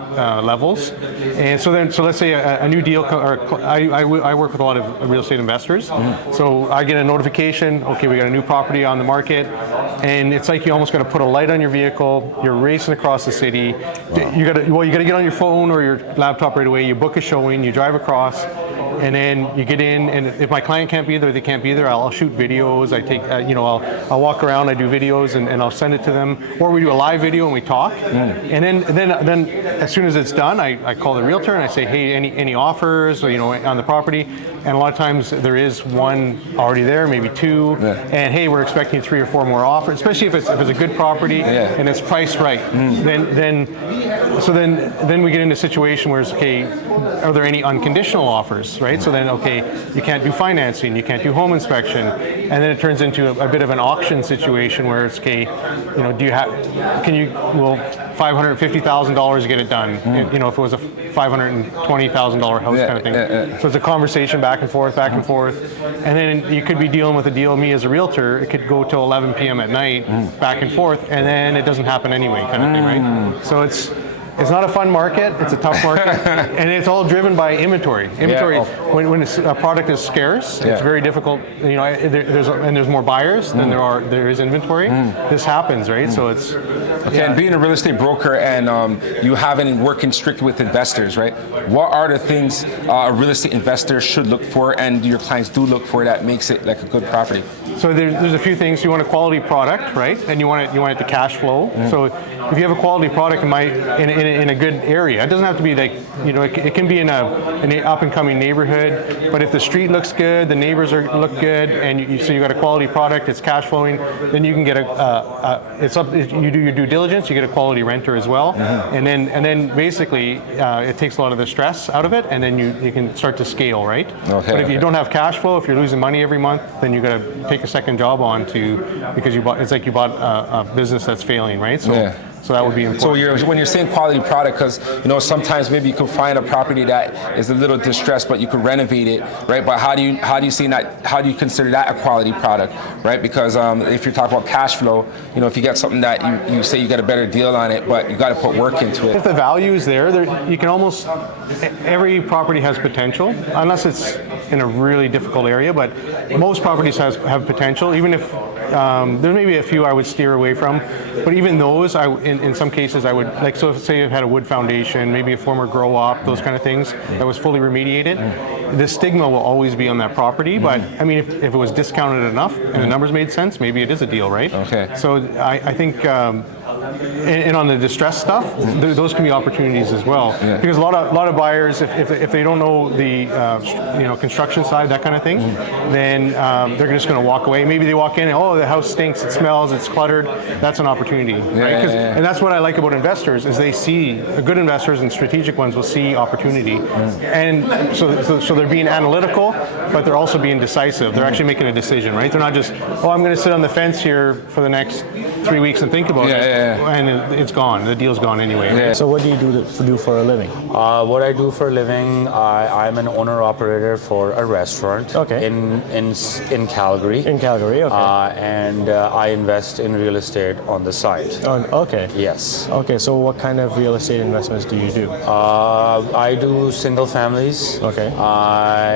levels. And so let's say a new deal, I work with a lot of real estate investors. So I get a notification, okay, we got a new property on the market, and it's like you almost got to put a light on your vehicle. You're racing across the city. You got to get on your phone or your laptop right away. You book a showing. You drive across, and then you get in. And if my client can't be there, they can't be there. I'll shoot videos. I take, I'll walk around. I do videos, and I'll send it to them. Or we do a live video and we talk. And then as soon as it's done, I call the realtor and I say, hey, any offers, on the property. And a lot of times there is one already there, maybe two, and hey, we're expecting 3 or 4 more offers, especially if it's a good property and it's priced right. Then we get into a situation where it's, okay, are there any unconditional offers, right? So then, okay, you can't do financing, you can't do home inspection, and then it turns into a bit of an auction situation where it's, okay, will $550,000 get it done? If it was a $520,000 house kind of thing. So it's a conversation back and forth, and then you could be dealing with a deal. Me as a realtor, it could go till 11 p.m. at night, back and forth, and then it doesn't happen anyway, kind of thing, right? So it's not a fun market. It's a tough market, and it's all driven by inventory. When a product is scarce, it's very difficult. There's more buyers than there is inventory. This happens, right? So it's And being a real estate broker and you haven't working strictly with investors, right? What are the things a real estate investor should look for, and your clients do look for, that makes it like a good property? So there's a few things. You want a quality product, right? And you want it to cash flow. So if you have a quality product in a good area, it doesn't have to be like, it can be in an up and coming neighborhood. But if the street looks good, the neighbors look good, and so you got a quality product, it's cash flowing, then you can get you do your due diligence, you get a quality renter as well, and then basically it takes a lot of the stress out of it, and then you can start to scale, right? But if you don't have cash flow, if you're losing money every month, then you got to take a second job on because it's like you bought a business that's failing, right? So that would be important. So when you're saying quality product, because sometimes maybe you can find a property that is a little distressed, but you could renovate it, right? But how do you consider that a quality product, right? Because if you're talking about cash flow, if you get something that you say you get a better deal on it, but you got to put work into it. If the value is there, you can almost every property has potential, unless it's in a really difficult area. But most properties have potential, even if there may be a few I would steer away from, but even those, in some cases, I would like. So, if, say, it had a wood foundation, maybe a former grow op, those kind of things that was fully remediated. The stigma will always be on that property, but I mean, if it was discounted enough and the numbers made sense, maybe it is a deal, right? Okay. So I think. And on the distressed stuff, those can be opportunities as well. Because a lot of buyers, if they don't know the construction side, that kind of thing, then they're just going to walk away. Maybe they walk in and the house stinks, it smells, it's cluttered. That's an opportunity, right? And that's what I like about investors is they see good investors and strategic ones will see opportunity, and so they're being analytical, but they're also being decisive. They're actually making a decision, right? They're not just I'm going to sit on the fence here for the next 3 weeks and think about it. And it's gone. The deal's gone anyway. So what do you do for a living? What I do for a living, I'm an owner-operator for a restaurant in Calgary. In Calgary, okay. And I invest in real estate on the side. Okay. Yes. Okay, so what kind of real estate investments do you do? I do single families. Okay.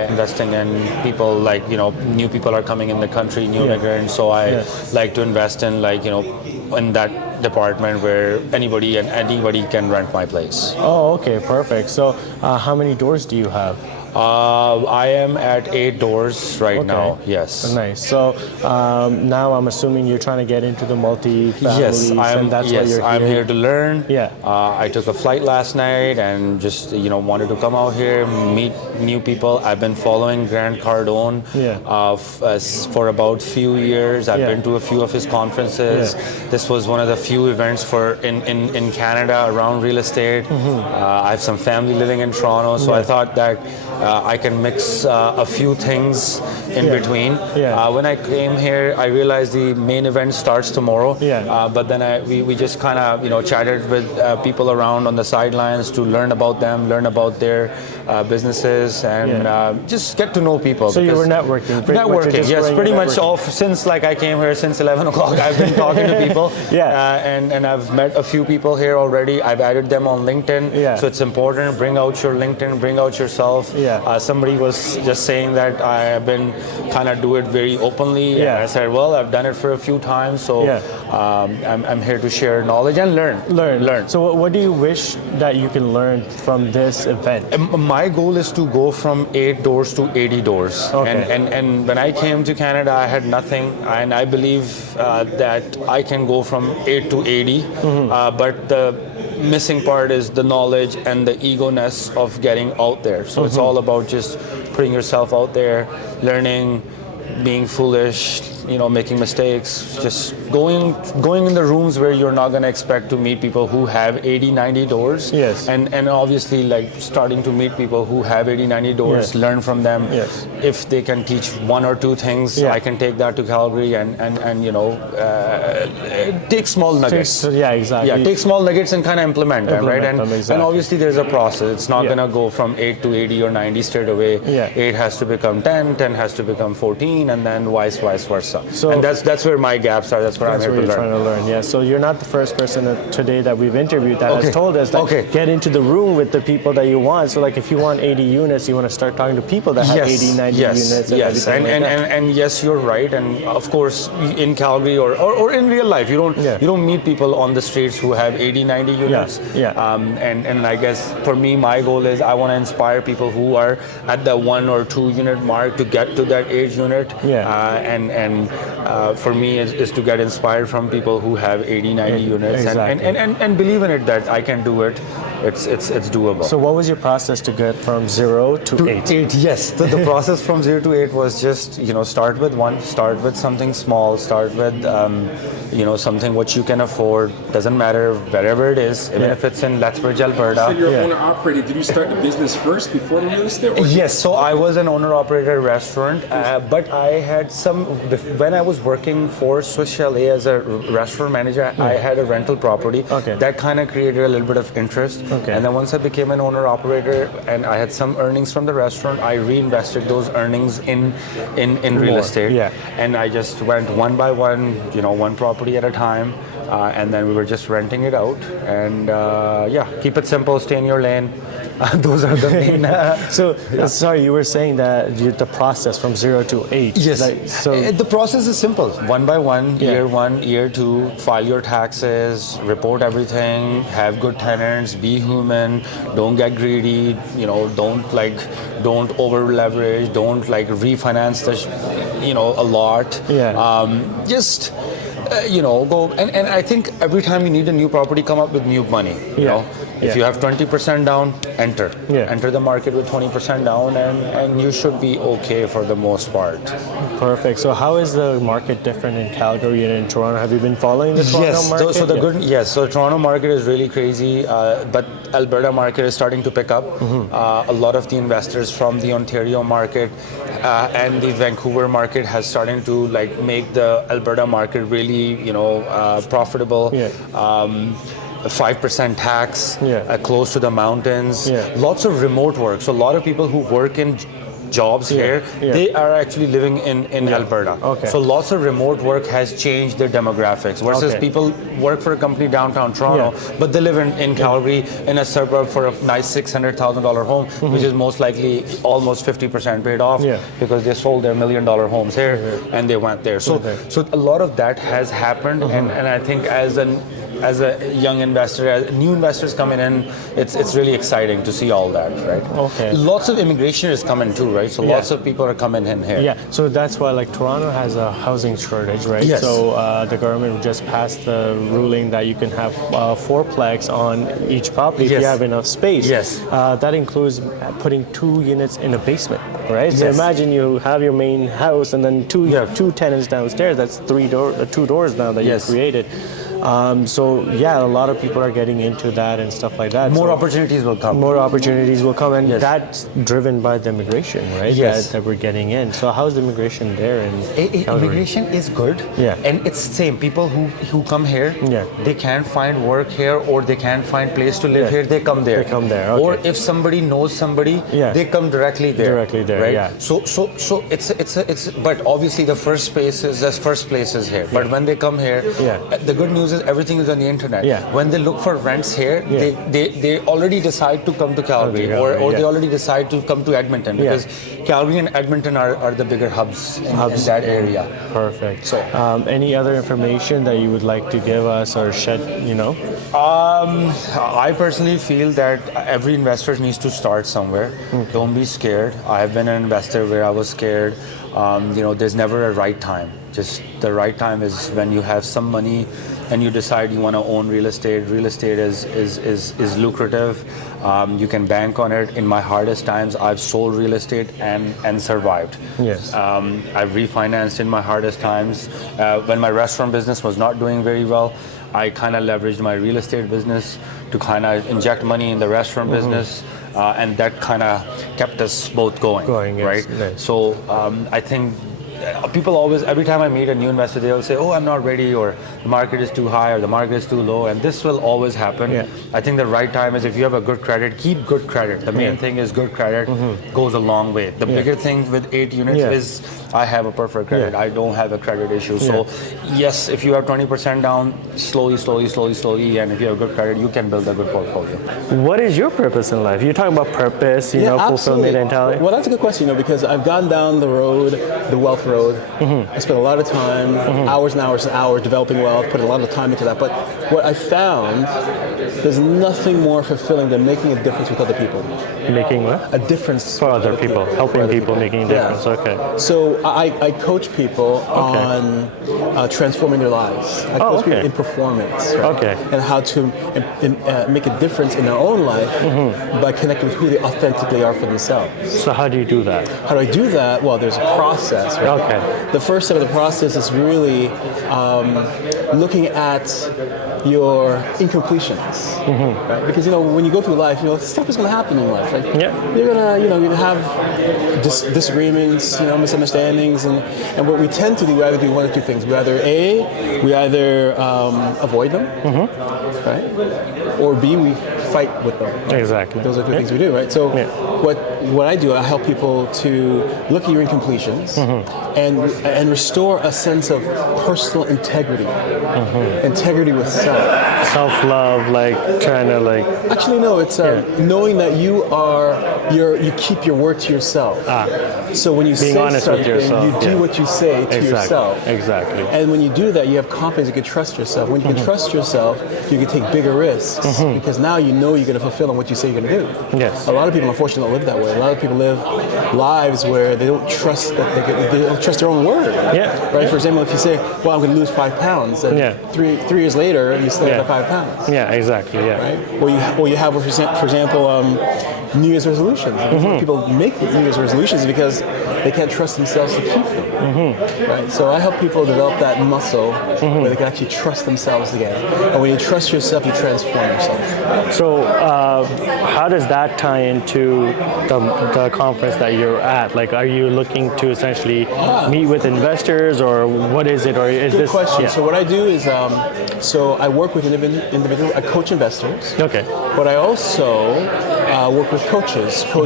Investing in people like, new people are coming in the country, new immigrants, so I like to invest in in that department where anybody can rent my place. Oh, okay, perfect. So how many doors do you have? I am at 8 doors right now. Yes. Nice. So now I'm assuming you're trying to get into the multifamily. Yes, I'm here to learn. Yeah. I took a flight last night and just wanted to come out here, meet new people. I've been following Grant Cardone for about few years. I've been to a few of his conferences. This was one of the few events in Canada around real estate. I have some family living in Toronto, so I thought that I can mix a few things in between. When I came here, I realized the main event starts tomorrow. But then we just kind of chatted with people around on the sidelines to learn about them, learn about their businesses, and just get to know people. So you were networking. Networking, yes, pretty much all since like I came here since 11 o'clock. I've been talking to people, and I've met a few people here already. I've added them on LinkedIn, so it's important. Bring out your LinkedIn, bring out yourself. Somebody was just saying that I have been kind of do it very openly. And I said, well, I've done it for a few times, so I'm here to share knowledge and learn. So what do you wish that you can learn from this event? My goal is to go from 8 doors to 80 doors. And when I came to Canada, I had nothing, and I believe that I can go from 8 to 80. But the missing part is the knowledge and the ego-ness of getting out there. So it's all about just putting yourself out there, learning, being foolish, making mistakes, just going in the rooms where you're not going to expect to meet people who have 80, 90 doors. And obviously like starting to meet people who have 80, 90 doors, learn from them. If they can teach 1 or 2 things, I can take that to Calgary and take small nuggets. Take small nuggets and kind of implement them, right? And obviously there's a process. It's not going to go from 8 to 80 or 90 straight away. 8 has to become 10, 10 has to become 14, and then vice versa. So, and that's where my gaps are. That's where I'm here to learn. Trying to learn. Yeah. So you're not the first person today that we've interviewed that has told us that get into the room with the people that you want. So like if you want 80 units, you want to start talking to people that have 80, 90 units. And yes, you're right. And of course, in Calgary or in real life, you don't meet people on the streets who have 80, 90 units. And I guess for me, my goal is I want to inspire people who are at the 1 or 2 unit mark to get to that 8 unit. And for me is to get inspired from people who have 80, 90 units and believe in it that I can do it. It's doable. So what was your process to get from 0 to 8? Yes, the process from 0 to 8 was just start with 1, start with something small, start with something what you can afford. Doesn't matter wherever it is, even if it's in Lethbridge, Alberta. So you're owner operator. Did you start the business first before the real estate? Yes, so I was an owner operator restaurant, but I had when I was working for Swiss Chalet as a restaurant manager, I had a rental property. That kind of created a little bit of interest. And then once I became an owner operator and I had some earnings from the restaurant, I reinvested those earnings in real estate. And I just went one by one, one property at a time. And then we were just renting it out. And keep it simple, stay in your lane. Those are the main. Sorry, you were saying that the process from 0 to 8. Yes. The process is simple. One by one, year 1, year 2, file your taxes, report everything, have good tenants, be human, don't get greedy. Don't over leverage, don't refinance a lot. Just. Go and I think every time you need a new property, come up with new money. If you have 20% down, enter the market with 20% down, and you should be okay for the most part. Perfect. So how is the market different in Calgary and in Toronto? Have you been following the Toronto market? So the Toronto market is really crazy, but Alberta market is starting to pick up. A lot of the investors from the Ontario market and the Vancouver market has started to make the Alberta market really profitable. 5% tax, close to the mountains, lots of remote work. So a lot of people who work in jobs here, they are actually living in Alberta. So lots of remote work has changed their demographics versus people work for a company downtown Toronto, but they live in Calgary in a suburb for a nice $600,000 home, which is most likely almost 50% paid off because they sold their $1 million homes here and they went there. So a lot of that has happened, and I think as a young investor, as new investors coming in, it's really exciting to see all that, right? Lots of immigration is coming too, right? So lots of people are coming in here. So that's why Toronto has a housing shortage, right? So the government just passed the ruling that you can have 4-plex on each property if you have enough space. That includes putting 2 units in a basement, right? So imagine you have your main house and then two tenants downstairs. That's 2 doors now that you've created. So yeah, a lot of people are getting into that and stuff like that. More opportunities will come. More opportunities will come, and Yes. that's driven by the immigration, right? Yes. That we're getting in. So how's the immigration there in Calgary? Immigration is good. Yeah. And it's same. People who come here, they can't find work here or they can't find place to live here, they come there. They come there, okay. Or if somebody knows somebody, they come directly there. Directly there, right? yeah. So it's but obviously the first place is here. But when they come here, the good news is everything is on the internet. Yeah. When they look for rents here, they already decide to come to Calgary, or they already decide to come to Edmonton, because Calgary and Edmonton are the bigger hubs in that area. Perfect. So, any other information that you would like to give us or shed, I personally feel that every investor needs to start somewhere. Don't be scared. I have been an investor where I was scared. There's never a right time. Just the right time is when you have some money and you decide you want to own real estate. Real estate is lucrative. You can bank on it. In my hardest times, I've sold real estate and survived. Yes. I've refinanced in my hardest times. When my restaurant business was not doing very well, I kind of leveraged my real estate business to kind of inject money in the restaurant business. And that kind of kept us both going, right? Nice. So I think people always, every time I meet a new investor, they'll say, oh, I'm not ready, or the market is too high, or the market is too low, and this will always happen. Yeah. I think the right time is if you have a good credit, keep good credit. The main thing is good credit goes a long way. The bigger thing with 8 units is I have a perfect credit. I don't have a credit issue. So yes, if you have 20% down, slowly, and if you have good credit, you can build a good portfolio. What is your purpose in life? You're talking about purpose, fulfillment and talent. Well, that's a good question, because I've gone down the road, the wealth road. I spent a lot of time, hours and hours and hours developing wealth, put a lot of time into that. But what I found, there's nothing more fulfilling than making a difference with other people. Making what? A difference for other people, helping people, making a difference. Okay. So I coach people on transforming their lives. I coach people in performance, right? And how to make a difference in their own life by connecting with who they authentically are for themselves. So how do you do that? How do I do that? Well, there's a process, right? Okay. The first step of the process is really looking at your incompletions, right? Because when you go through life, stuff is going to happen in life. Like you're gonna have disagreements, misunderstandings, and what we tend to do, we either do one of two things. We either avoid them, right, or B, we fight with them. Exactly. Those are the things we do, right? So what I do, I help people to look at your incompletions and restore a sense of personal integrity, integrity with self. Self-love, like trying to Actually, no. It's knowing that you keep your word to yourself. So when you being say honest something, with yourself, you do what you say to yourself. Exactly. And when you do that, you have confidence. You can trust yourself. When you can trust yourself, you can take bigger risks because now you know you're going to fulfill on what you say you're going to do. Yes. A lot of people, unfortunately, don't live that way. A lot of people live lives where they don't trust they don't trust their own word. Right. For example, if you say, "Well, I'm going to lose 5 pounds," and 3 years later, you still have 5 pounds. Yeah. Exactly. Yeah. Right. Or you have, for example, New Year's resolutions. People make New Year's resolutions because they can't trust themselves to keep them. Right. So I help people develop that muscle where they can actually trust themselves again. And when you trust yourself, you transform yourself. So how does that tie into the conference that you're at? Like, are you looking to essentially meet with investors, or what is it? Or is Good this? question. Yeah. So what I do is, so I work with individuals. I coach investors. Okay. But I also work with coaches who,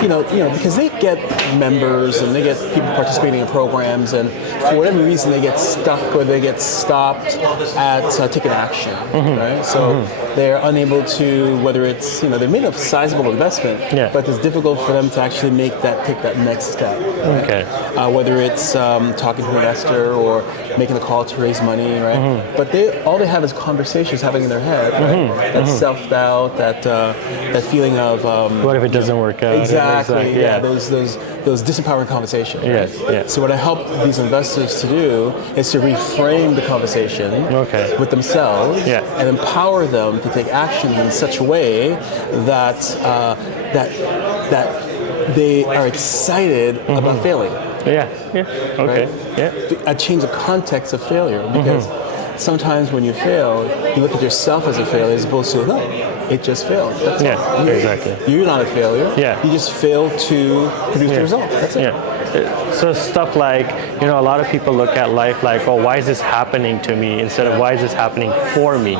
because they get members and they get people participating in programs, and for whatever reason they get stuck or they get stopped at taking action, right? So they're unable to, whether it's, they made a sizable investment, but it's difficult for them to actually take that next step. Right? Okay. Whether it's talking to an investor or making a call to raise money, right? But all they have is conversations happening in their head, right? That self-doubt, that feeling of what if it doesn't work out? Exactly. Yeah. Those disempowering conversations. Yes. Right? Yes. So what I help these investors to do is to reframe the conversation with themselves and empower them to take action in such a way that they are excited about failing. Yeah. Okay. Right? A change of context of failure, because sometimes when you fail, you look at yourself as a failure as opposed to, no, it just failed. That's all. Exactly. You're not a failure. Yeah. You just failed to produce the result. That's it. Yeah. So stuff like, a lot of people look at life like, oh, why is this happening to me instead of why is this happening for me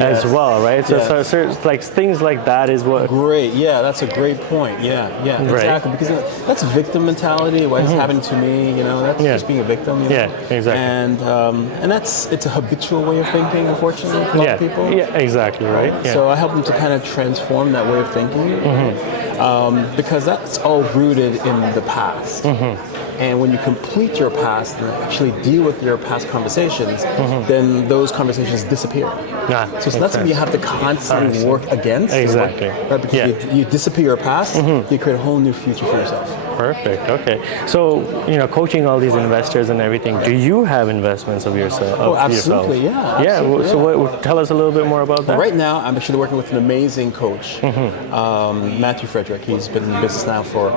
as well, right? So like things like that is what. Great. Yeah, that's a great point. Yeah, exactly. Because that's victim mentality. Why is this happening to me? That's just being a victim. Yeah, exactly. And it's a habitual way of thinking, unfortunately, for a lot of people. Yeah, exactly, right. Yeah. So I help them to kind of transform that way of thinking, because that's all rooted in the past. And when you complete your past and actually deal with your past conversations, then those conversations disappear. So it's not something you have to constantly work against. Exactly. Right? Because you disappear your past, you create a whole new future for yourself. Perfect. Okay. So, coaching all these investors and everything, do you have investments of yourself? Oh, absolutely. Yeah. Absolutely, so tell us a little bit more about that. Right now, I'm actually working with an amazing coach, Matthew Frederick. He's been in business now for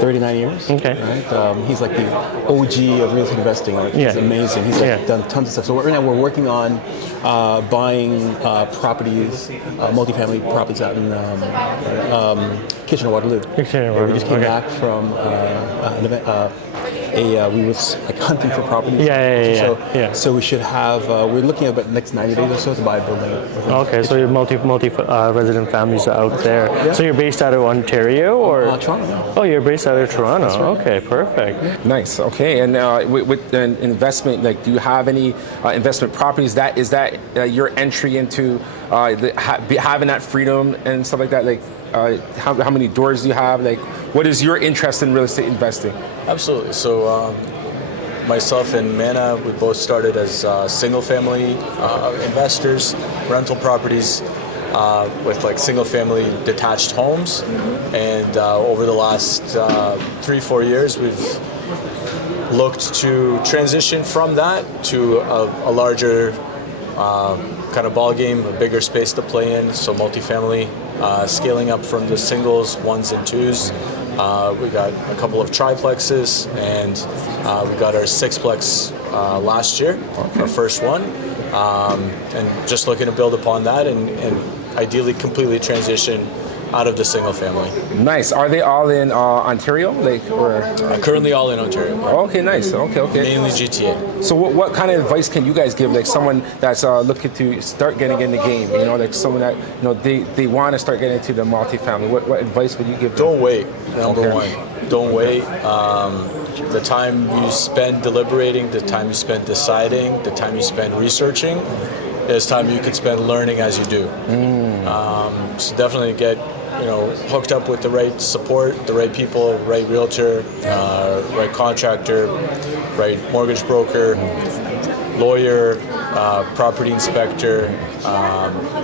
39 years. Okay. Right? He's like the OG of real estate investing. He's amazing. He's done tons of stuff. So right now we're working on buying properties, multifamily properties out in Kitchener-Waterloo. We just came back from an event. We was like hunting for properties. So we should have. We're looking at about the next 90 days or so to buy a building. Okay, so your multi resident families are out there. Yeah. So you're based out of Ontario or Toronto? Oh, you're based out of Toronto. That's right. Okay, perfect. Nice. Okay, and with an investment, like, do you have any investment properties? Is that your entry into having that freedom and stuff like that? Like, how many doors do you have? Like, what is your interest in real estate investing? Absolutely. So myself and Mana, we both started as single-family investors, rental properties with like single-family detached homes. And over the last 3-4 years, we've looked to transition from that to a larger kind of ball game, a bigger space to play in. So multifamily, scaling up from the singles, ones and twos. We got a couple of triplexes, and we got our sixplex last year, our first one, and just looking to build upon that and ideally completely transition out of the single family. Nice. Are they all in Ontario? Currently all in Ontario. Okay, nice. Okay. Mainly GTA. So what kind of advice can you guys give, like someone that's looking to start getting in the game? Like someone that they want to start getting into the multifamily. What advice would you give them? Don't wait. Number one, don't wait. The time you spend deliberating, the time you spend deciding, the time you spend researching, is time you could spend learning as you do. So definitely get hooked up with the right support, the right people, right realtor, right contractor, right mortgage broker, lawyer, property inspector.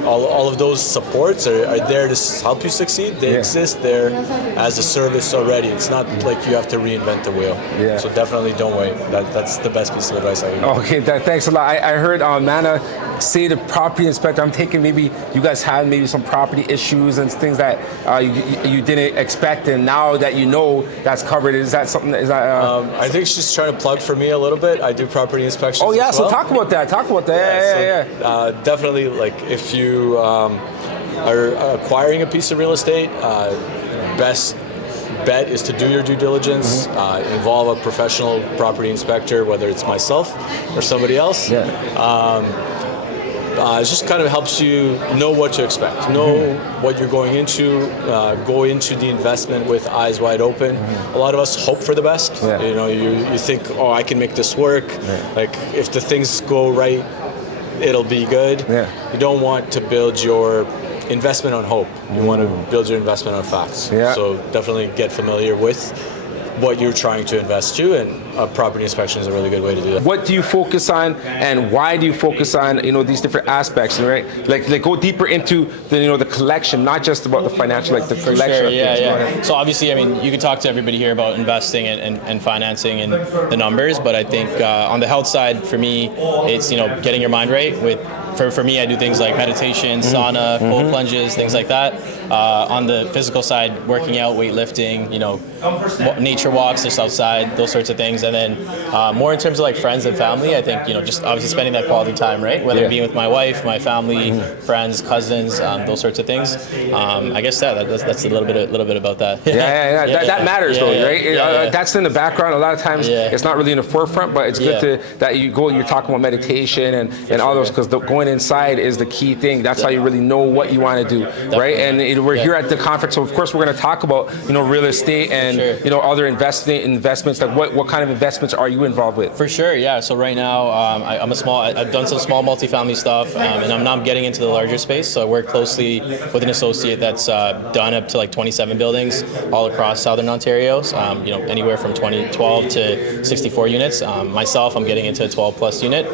All of those supports are there to help you succeed. They exist there as a service already. It's not like you have to reinvent the wheel. So definitely don't wait. That's the best piece of advice I can give. Okay, thanks a lot. I heard Mana say the property inspector. I'm taking maybe you guys had maybe some property issues and things that you didn't expect, and now that that's covered, is that something that is that? I think she's trying to plug for me a little bit. I do property inspections. Oh yeah, as well. so talk about that. Yeah. Definitely, like if you are acquiring a piece of real estate, best bet is to do your due diligence, involve a professional property inspector, whether it's myself or somebody else. It just kind of helps you know what to expect, know what you're going into, go into the investment with eyes wide open. A lot of us hope for the best. You think, oh, I can make this work. Like if the things go right, it'll be good. You don't want to build your investment on hope. You want to build your investment on facts. So definitely get familiar with what you're trying to invest to, and a property inspection is a really good way to do that. What do you focus on, and why do you focus on these different aspects, right? Like go deeper into the collection, not just about the financial, like the collection. Sure, yeah. So obviously, you can talk to everybody here about investing and financing and the numbers, but I think on the health side, for me, it's getting your mind right. For me, I do things like meditation, sauna, cold plunges, things like that. on the physical side, working out, weightlifting, nature walks just outside, those sorts of things. And then more in terms of like friends and family, I think, just obviously spending that quality time, right? Whether it be with my wife, my family, friends, cousins, those sorts of things. I guess that's a little bit about that. That matters though, right? That's in the background. A lot of times it's not really in the forefront, but it's good that you're talking about meditation and all those, because going inside is the key thing. That's how you really know what you want to do, right? And we're here at the conference, so of course we're going to talk about real estate and other investments. Like what kind of investments are you involved with? For sure, yeah. So right now I've done some small multifamily stuff, and I'm now getting into the larger space. So I work closely with an associate that's done up to like 27 buildings all across Southern Ontario. Anywhere from 12 to 64 units. Myself, I'm getting into a 12 plus unit.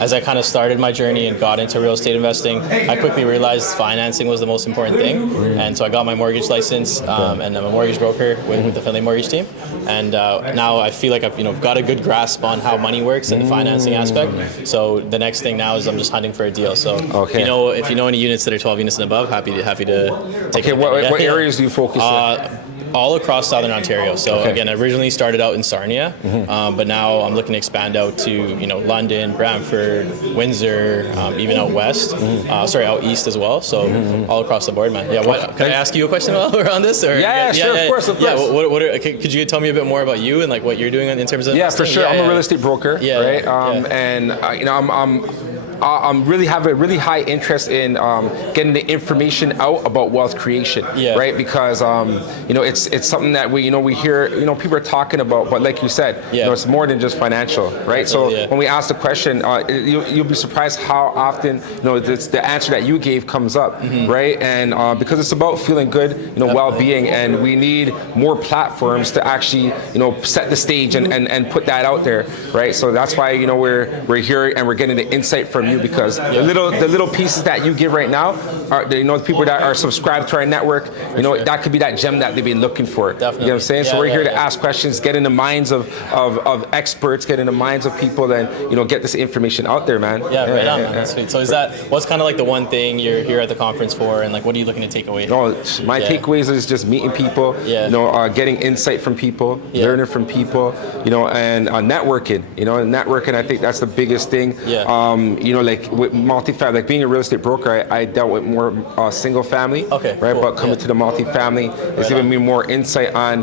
As I kind of started my journey and got into real estate investing, I quickly realized financing was the most important thing. And so I got my mortgage license, and I'm a mortgage broker with the Finlay Mortgage team. And now I feel like I've got a good grasp on how money works and the financing aspect. So the next thing now is I'm just hunting for a deal. So if you know any units that are 12 units and above, happy to take it. What areas do you focus on? All across Southern Ontario. So again, I originally started out in Sarnia, but now I'm looking to expand out to London, Brantford, Windsor, even out west. Out east as well. So all across the board, man. Yeah. Can I ask you a question while we're on this? Or Sure, of course. Yeah. Could you tell me a bit more about you and like what you're doing in terms of investing? For sure. I'm a real estate broker, right? And I'm really have a really high interest in getting the information out about wealth creation, right? Because it's something that we hear people are talking about, but like you said, it's more than just financial, right? So when we ask the question, you'll be surprised how often the answer that you gave comes up, right? And because it's about feeling good, well-being, and we need more platforms to actually set the stage and put that out there, right? So that's why we're here and we're getting the insight from you, because the little pieces that you give right now are the people that are subscribed to our network, that could be that gem that they've been looking for. Definitely. You know what I'm saying? So we're here to ask questions, get in the minds of experts, get in the minds of people, and get this information out there, man. Right on, man. That's sweet. So what's kind of like the one thing you're here at the conference for, and like what are you looking to take away? My takeaways is just meeting people, getting insight from people, learning from people, and networking. Networking, I think that's the biggest thing. Like with multifamily, like being a real estate broker, I dealt with more single family, right? Cool. But coming to the multifamily, it's giving me more insight on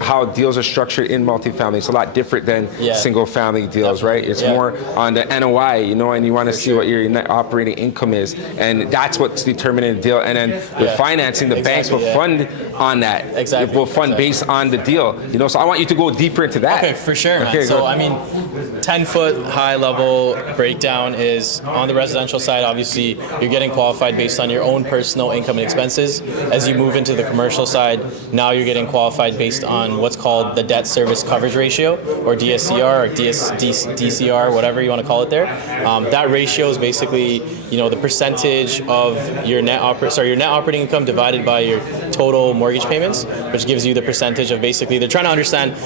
how deals are structured in multifamily. It's a lot different than single family deals, right? It's more on the NOI, and you want to see what your net operating income is, and that's what's determining the deal. And then with financing, the banks will fund on that. Exactly. It will fund based on the deal. So I want you to go deeper into that. Okay, for sure, man. Okay, so 10-foot high level breakdown is on the residential side. Obviously, you're getting qualified based on your own personal income and expenses. As you move into the commercial side, now you're getting qualified based on what's called the debt service coverage ratio, or DSCR, or DCR, whatever you want to call it there. That ratio is basically the percentage of your net operating income divided by your total mortgage payments, which gives you the percentage of basically, they're trying to understand,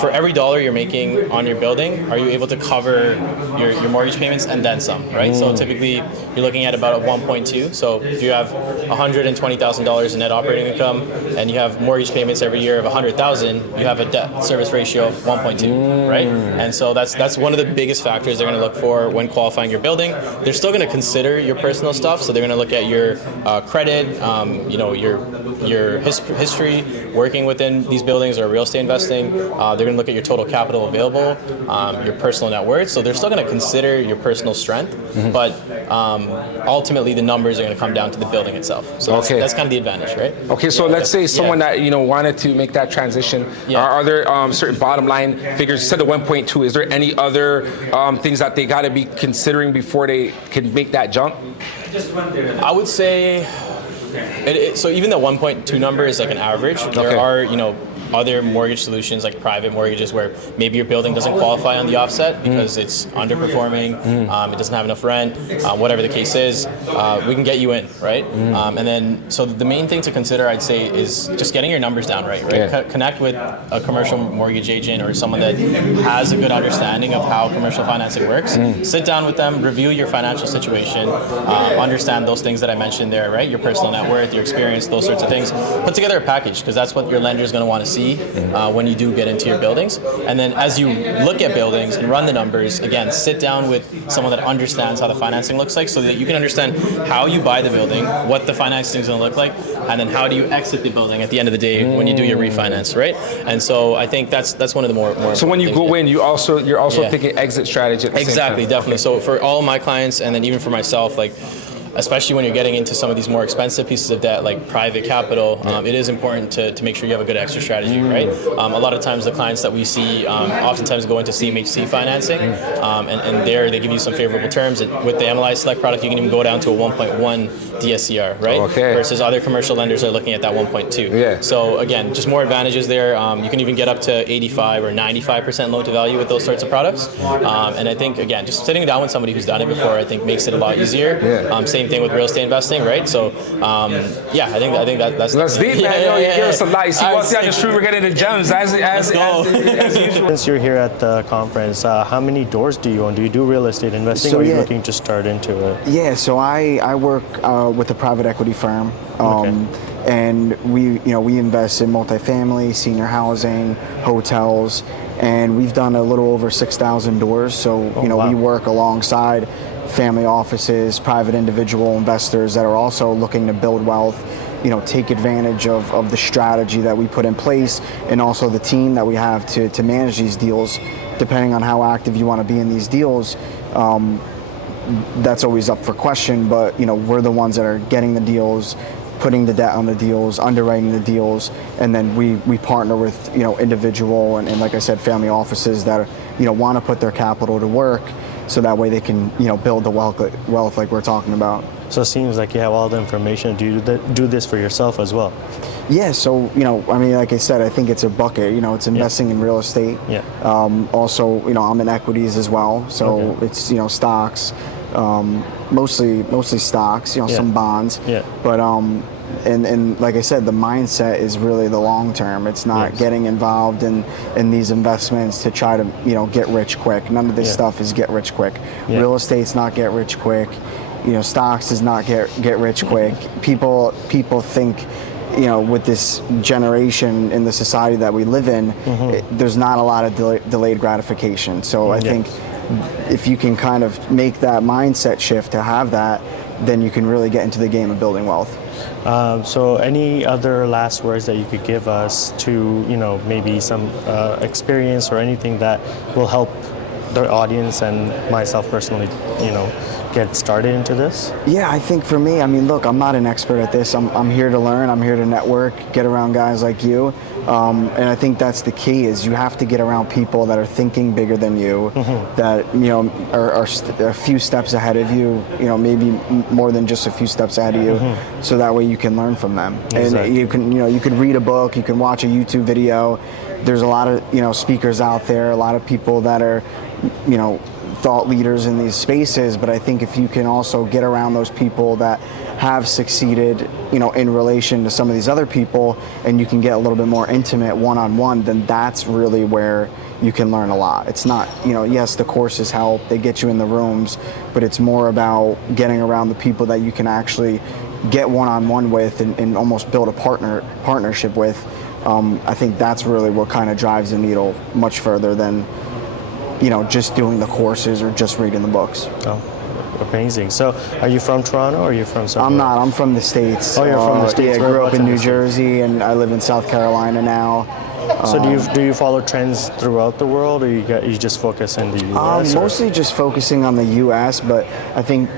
for every dollar you're making on your building, are you able to cover your mortgage payments and then some, right? So typically you're looking at about a 1.2. So if you have $120,000 in net operating income and you have mortgage payments every year of $100,000, you have a debt service ratio of 1.2, right? And so that's one of the biggest factors they're going to look for when qualifying your building. They're still going to consider your personal stuff, so they're going to look at your credit, your history working within these buildings or real estate investing. They're going to look at your total capital available, your personal net worth. So they're still going to consider your personal strength, but ultimately the numbers are going to come down to the building itself. So that's kind of the advantage, right? Okay, so let's say someone that wanted to make that transition. Are there certain bottom line figures? You said the 1.2. Is there any other things that they got to be considering before they can make that jump? I would say. So even the 1.2 number is like an average. There are, other mortgage solutions like private mortgages where maybe your building doesn't qualify on the offset because it's underperforming, it doesn't have enough rent, whatever the case is, we can get you in, right? And then, so the main thing to consider, I'd say, is just getting your numbers down right? Connect with a commercial mortgage agent or someone that has a good understanding of how commercial financing works. Sit down with them, review your financial situation, understand those things that I mentioned there, right? Your personal net worth, your experience, those sorts of things. Put together a package because that's what your lender is going to want to see when you do get into your buildings. And then as you look at buildings and run the numbers, again, sit down with someone that understands how the financing looks like so that you can understand how you buy the building, what the financing is going to look like, and then how do you exit the building at the end of the day when you do your refinance, right? And so I think that's one of the more so when you go in, you're also thinking exit strategy at the same time. Definitely. So for all my clients and then even for myself, like especially when you're getting into some of these more expensive pieces of debt like private capital, it is important to make sure you have a good exit strategy, right? A lot of times the clients that we see oftentimes go into CMHC financing, and there they give you some favorable terms. And with the MLI Select product, you can even go down to a 1.1 DSCR, right? Versus other commercial lenders are looking at that 1.2. So again, just more advantages there. You can even get up to 85 or 95% loan to value with those sorts of products. And I think, again, just sitting down with somebody who's done it before, I think makes it a lot easier. Same thing with real estate investing, right? So, I think that's deep, man. You give us a lot. You see, once on the street, we're getting the gems as usual. Since you're here at the conference, how many doors do you own? Do you do real estate investing, or are you looking to start into it? Yeah, so I work with a private equity firm, and we invest in multifamily, senior housing, hotels, and we've done a little over 6,000 doors. So we work alongside family offices, private individual investors that are also looking to build wealth, take advantage of the strategy that we put in place and also the team that we have to manage these deals. Depending on how active you want to be in these deals, that's always up for question, but we're the ones that are getting the deals, putting the debt on the deals, underwriting the deals, and then we partner with individual and like I said, family offices that want to put their capital to work, so that way they can build the wealth like we're talking about. So it seems like you have all the information. Do you do this for yourself as well? Yeah, so like I said, I think it's a bucket. It's investing in real estate. Also, I'm in equities as well, so it's stocks, mostly stocks. Some bonds. But and like I said, the mindset is really the long term. It's not getting involved in these investments to try to get rich quick. None of this stuff is get rich quick. Real estate's not get rich quick. Stocks does not get rich quick. People think with this generation in the society that we live in, there's not a lot of delayed gratification. So I think if you can kind of make that mindset shift to have that, then you can really get into the game of building wealth. So any other last words that you could give us to, maybe some experience or anything that will help the audience and myself personally, get started into this? Yeah, I think for me, look, I'm not an expert at this. I'm here to learn. I'm here to network, get around guys like you. And I think that's the key, is you have to get around people that are thinking bigger than you, that, are a few steps ahead of you, maybe more than just a few steps ahead of you, so that way you can learn from them. And you can read a book, you can watch a YouTube video. There's a lot of, speakers out there, a lot of people that are, thought leaders in these spaces, but I think if you can also get around those people that have succeeded, in relation to some of these other people, and you can get a little bit more intimate one-on-one, then that's really where you can learn a lot. It's not, yes, the courses help, they get you in the rooms, but it's more about getting around the people that you can actually get one-on-one with and almost build a partnership with. I think that's really what kind of drives the needle much further than just doing the courses or just reading the books. Oh, amazing. So are you from Toronto or are you from somewhere? I'm not. I'm from the States. Oh, you're from the States. Yeah, I grew up in New Jersey and I live in South Carolina now. So do you follow trends throughout the world, or you just focus in the U.S.? Mostly just focusing on the U.S., but I think,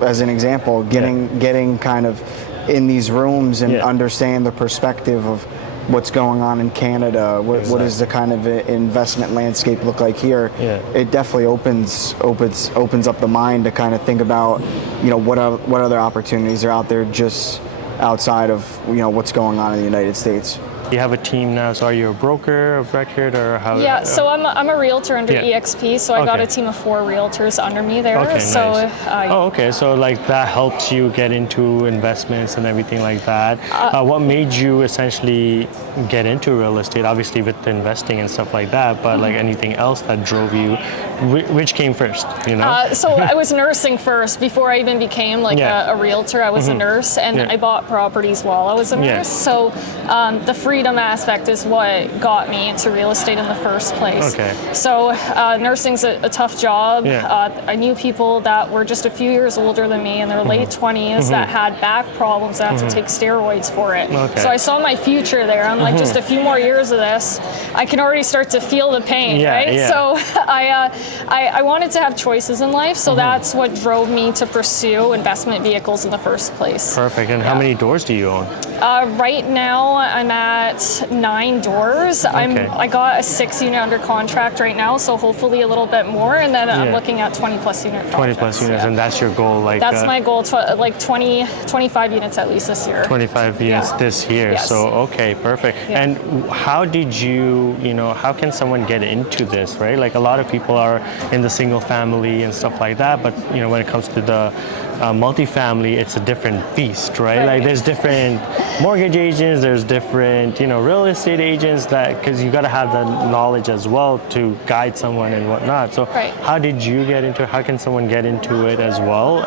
as an example, getting kind of in these rooms and understand the perspective of what's going on in Canada, what does the kind of investment landscape look like here? It definitely opens up the mind to kind of think about, what other opportunities are out there just outside of, what's going on in the United States. You have a team now, so are you a broker of record or how? Yeah, so I'm a realtor under EXP, so I got a team of 4 realtors under me there. Okay, so, nice. Okay, so like that helps you get into investments and everything like that. What made you essentially get into real estate? Obviously with the investing and stuff like that, but like anything else that drove you, which came first, you know? So I was nursing first before I even became like a realtor. I was a nurse, and I bought properties while I was a nurse. So the freedom aspect is what got me into real estate in the first place. Okay. So nursing's a tough job. I knew people that were just a few years older than me in their late 20s that had back problems that had to take steroids for it. So I saw my future there. I'm like, just a few more years of this, I can already start to feel the pain, right? So I wanted to have choices in life, so that's what drove me to pursue investment vehicles in the first place. Perfect. And how many doors do you own? Right now, I'm at 9 doors. I got a 6 unit under contract right now, so hopefully a little bit more, and then I'm looking at 20 plus unit projects. 20 plus units, and that's your goal? Like that's my goal, like 25 units at least this year. 25 units this year. Yes. So okay, perfect. And how did you, how can someone get into this, right? Like a lot of people are in the single family and stuff like that, but when it comes to the multifamily, it's a different beast, right? Like there's different mortgage agents, there's different, real estate agents, because you got to have the knowledge as well to guide someone and whatnot. So how did you get into it? How can someone get into it as well?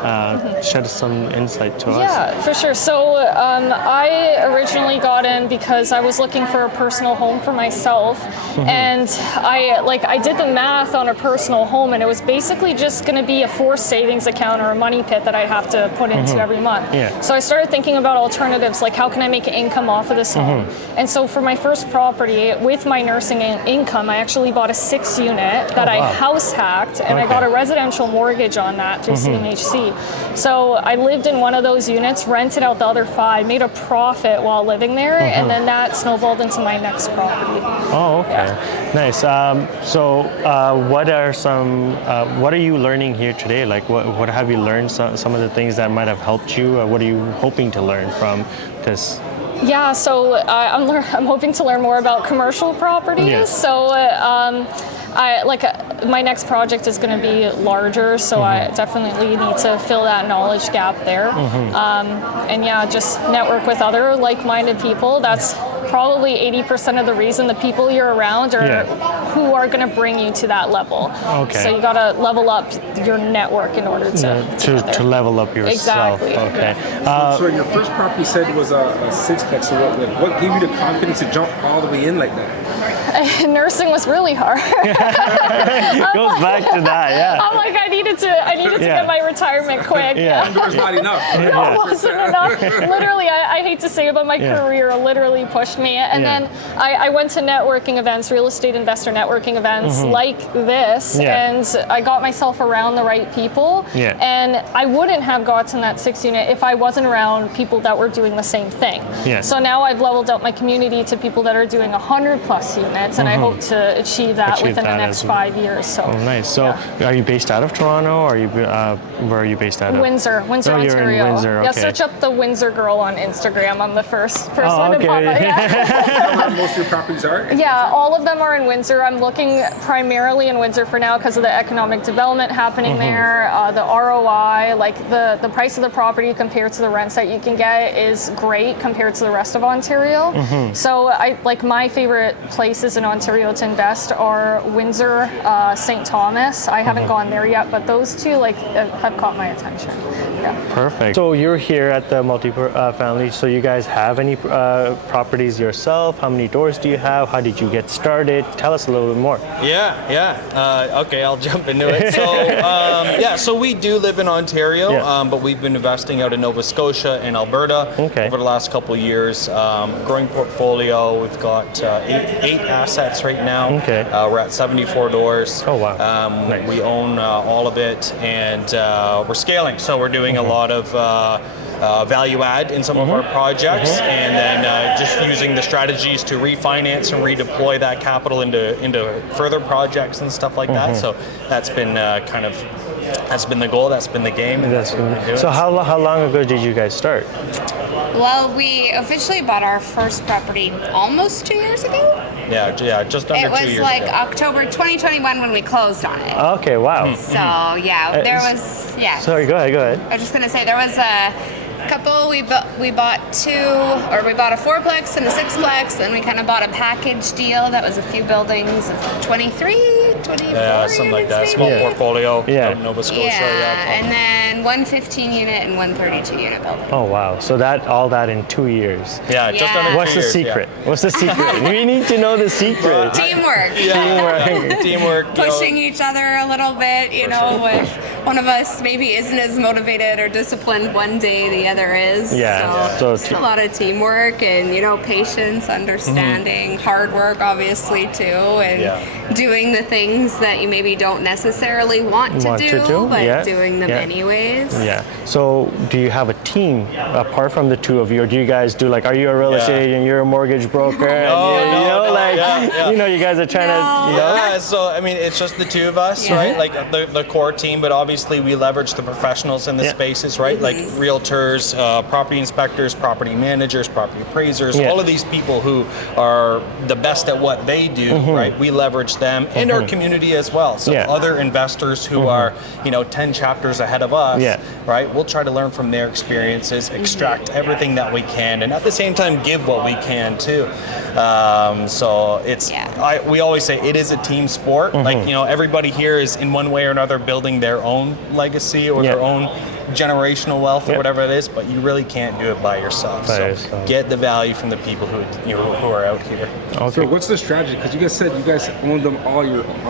Shed some insight to us. Yeah, for sure. So I originally got in because I was looking for a personal home for myself, and I did the math on a personal home, and it was basically just going to be a forced savings account or a money pit that I have to put into every month. So I started thinking about alternatives, like how can I make income off of this home? And so for my first property, with my nursing income, I actually bought a 6 unit that I house hacked, and I got a residential mortgage on that through CMHC. So I lived in one of those units, rented out the other 5, made a profit while living there, and then that snowballed into my next property. Oh, okay. Nice. What are you learning here today? Like what have you learned, some of the things that might have helped you? What are you hoping to learn from this? Yeah, so I'm hoping to learn more about commercial properties. So my next project is going to be larger, so I definitely need to fill that knowledge gap there. And just network with other like-minded people. That's probably 80% of the reason the people you're around are who are going to bring you to that level. So you got to level up your network in order to level up yourself. Exactly. Okay. So your first property said was a 6-plex. So what gave you the confidence to jump all the way in like that? Nursing was really hard. Goes back to that, I'm like, I needed to get my retirement quick. One door's not enough. No, it wasn't enough. Literally, I hate to say it, but my career literally pushed me. And then I went to networking events, real estate investor networking events like this, and I got myself around the right people. And I wouldn't have gotten that 6 unit if I wasn't around people that were doing the same thing. So now I've leveled up my community to people that are doing 100 plus units, and I hope to achieve that within the next 5 years. So nice. So are you based out of Toronto, or are you where are you based out of? Windsor, Ontario. You're in Windsor. Okay. Yeah, search up the Windsor girl on Instagram. I'm the first one to pop up. Where most of your properties are? Yeah, all of them are in Windsor. I'm looking primarily in Windsor for now because of the economic development happening there. The ROI, like the price of the property compared to the rents that you can get is great compared to the rest of Ontario. So my favorite places in Ontario to invest are Windsor, St. Thomas. I haven't gone there yet, but those two have caught my attention. Perfect. So you're here at the multifamily. So you guys have any properties yourself? How many doors do you have? How did you get started? Tell us a little bit more. Okay, I'll jump into it. So, so we do live in Ontario, but we've been investing out in Nova Scotia and Alberta over the last couple of years. Growing portfolio. We've got 8 assets right now. We're at 74 doors. Oh, wow. Nice. We own all of it, and we're scaling. So we're doing a lot of value add in some of our projects, and then just using the strategies to refinance and redeploy that capital into further projects and stuff like that. So that's been that's been the goal, that's been the game. So how long ago did you guys start? Well, we officially bought our first property almost 2 years ago. Yeah, just under 2 years ago. It was like October 2021 when we closed on it. Okay, wow. So yeah, there was Sorry, go ahead. I was just gonna say there was a couple. We bought we bought a fourplex and a sixplex, and we kind of bought a package deal that was a few buildings of 23, 24 Yeah, something like that. units, Small maybe. portfolio out in Nova Scotia. And then one 15 unit and one 32 unit building. Oh wow! So all that in 2 years. Yeah, just under 2 What's the years, secret? What's the secret? We need to know the secret. Teamwork. Teamwork. Pushing each other a little bit, if one of us maybe isn't as motivated or disciplined one day, the other is. Yeah. So it's a lot of teamwork and, patience, understanding, hard work, obviously, too, and doing the things that you maybe don't necessarily want to do, but doing them anyways. Yeah. So do you have a team apart from the two of you, or do you guys do are you a real estate agent, you're a mortgage broker, you guys are trying to, Yeah, so I mean, it's just the two of us, right? Like the core team, but obviously we leverage the professionals in the spaces, right? Like realtors, property inspectors, property managers, property appraisers, all of these people who are the best at what they do, right? We leverage them and our community as well. So other investors who are, 10 chapters ahead of us, right? We'll try to learn from their experiences, extract everything that we can, and at the same time give what we can too. So it's, we always say it is a team sport. Like, everybody here is in one way or another building their own legacy or their own generational wealth or whatever it is, but you really can't do it by yourself. So get the value from the people who are out here. Okay. So what's the strategy? Because you guys said you guys own them all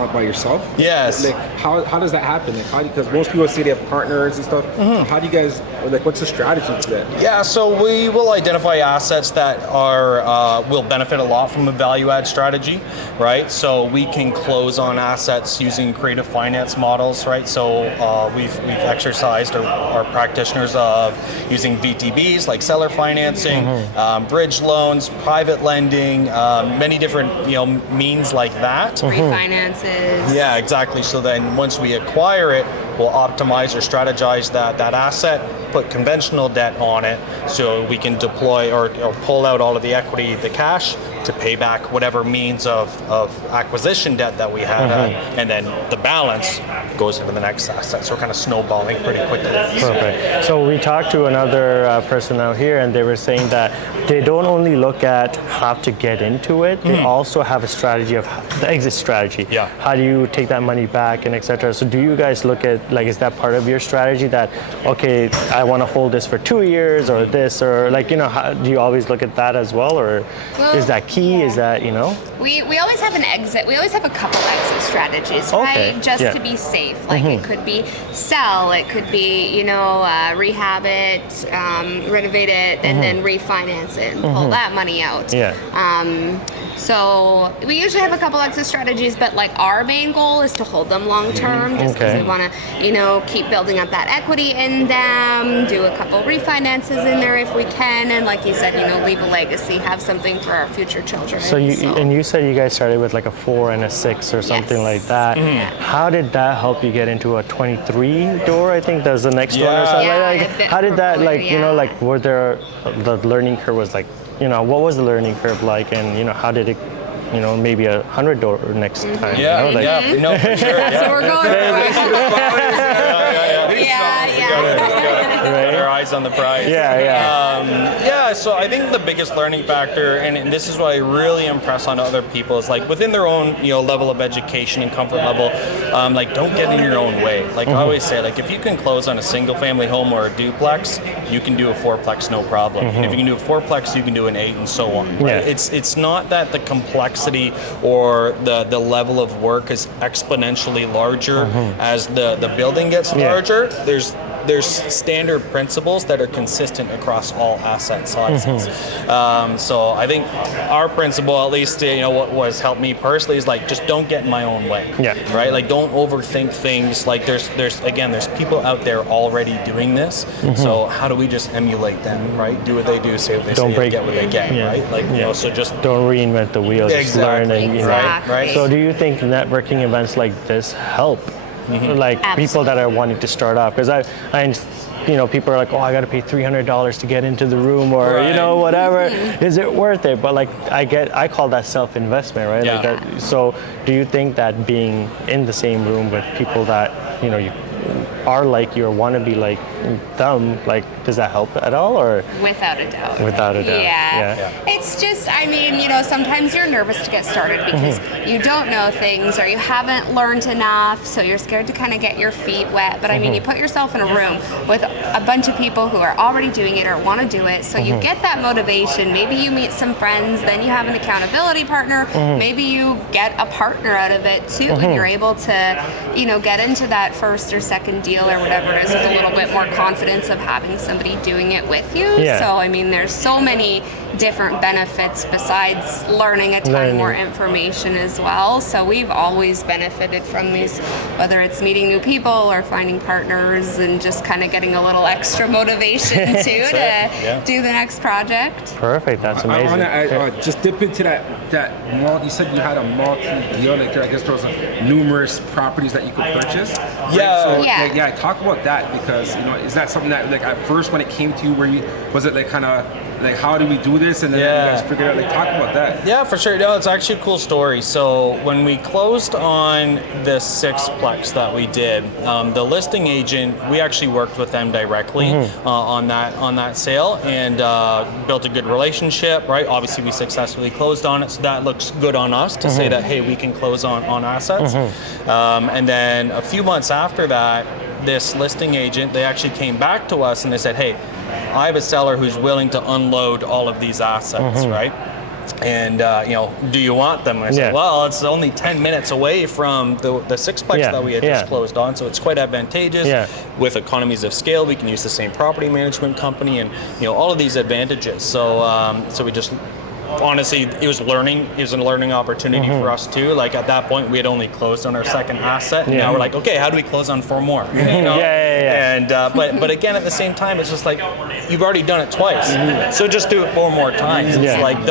by yourself. Yes. How does that happen? Because most people say they have partners and stuff. How do you guys what's the strategy to that? Yeah, so we will identify assets that are will benefit a lot from a value add strategy, right? So we can close on assets using creative finance models, right? So we've exercised our practitioners of using VTBs like seller financing, bridge loans, private lending, many different means like that. Refinances. Yeah, exactly. So then once we acquire it, we'll optimize or strategize that asset, put conventional debt on it, so we can deploy or pull out all of the equity, the cash, to pay back whatever means of acquisition debt that we had, and then the balance goes into the next asset. So we're kind of snowballing pretty quickly. Perfect. So we talked to another person out here, and they were saying that they don't only look at how to get into it, they also have a strategy of the exit strategy. Yeah. How do you take that money back and etc. So do you guys look at, is that part of your strategy that, okay, I want to hold this for 2 years or this, or how, do you always look at that as well, or is that key? Is that, We always have an exit. We always have a couple exit strategies, right? Just to be safe. It could be sell, it could be, rehab it, renovate it, and then refinance it and pull that money out. So we usually have a couple exit strategies, but our main goal is to hold them long term, just because we want to, keep building up that equity in them, do a couple refinances in there if we can, and like you said, leave a legacy, have something for our future children. So you said you guys started with a 4 and a 6 or something like that. How did that help you get into a 23 door? I think that's the next one or something like that. How did that were there, the learning curve was what was the learning curve like, and how did it maybe a 100 door next time? For sure. So we're going Got our eyes on the prize. So I think the biggest learning factor, and this is what I really impress on other people, is within their own level of education and comfort level, don't get in your own way. I always say, if you can close on a single family home or a duplex, you can do a fourplex no problem. If you can do a fourplex, you can do an 8 and so on. Right? It's not that the complexity or the level of work is exponentially larger as the building gets larger. There's standard principles that are consistent across all asset sizes. So I think our principle, at least, what has helped me personally, is just don't get in my own way. Right? Don't overthink things. There's people out there already doing this. So how do we just emulate them? Right? Do what they do, say what they say, and get what they get. Right? So just don't reinvent the wheel. Just learn and Right. So do you think networking events like this help like people that are wanting to start off? Because people are like, oh, I got to pay $300 to get into the room, or whatever. Is it worth it? But like I call that self-investment, right? Yeah. Like that, so do you think that being in the same room with people that you are like you or want to be like them, like does that help at all, or? Without a doubt. Without a doubt. Yeah. It's just, sometimes you're nervous to get started because you don't know things or you haven't learned enough, so you're scared to kind of get your feet wet. But you put yourself in a room with a bunch of people who are already doing it or want to do it, so you get that motivation. Maybe you meet some friends, then you have an accountability partner. Maybe you get a partner out of it too, and you're able to, get into that first or second deal or whatever it is with a little bit more confidence of having somebody doing it with you. Yeah. So there's so many different benefits besides learning a ton more information as well. So we've always benefited from these, whether it's meeting new people or finding partners and just kind of getting a little extra motivation too to do the next project. Perfect. That's amazing. I want to just dip into that multi. You said you had a multi-deal. Like I guess there was numerous properties that you could purchase. Right? Yeah. So, talk about that, because is that something that like at first when it came to you, was it like kind of like how do we do this, and then you guys figured out, like talk about that. Yeah, for sure. No, it's actually a cool story. So when we closed on the sixplex that we did, the listing agent, we actually worked with them directly on that sale and built a good relationship. Right. Obviously, we successfully closed on it, so that looks good on us to say that hey, we can close on assets. And then a few months after that, this listing agent, they actually came back to us and they said, hey, I have a seller who's willing to unload all of these assets, right? And do you want them? And I said, well, it's only 10 minutes away from the sixplex that we had just closed on, so it's quite advantageous. With economies of scale, we can use the same property management company, and all of these advantages. So we just. Honestly, it was a learning opportunity for us too. Like at that point, we had only closed on our second asset, and now we're like, okay, how do we close on 4 more? And but again, at the same time, it's just like you've already done it twice, so just do it 4 more times. It's like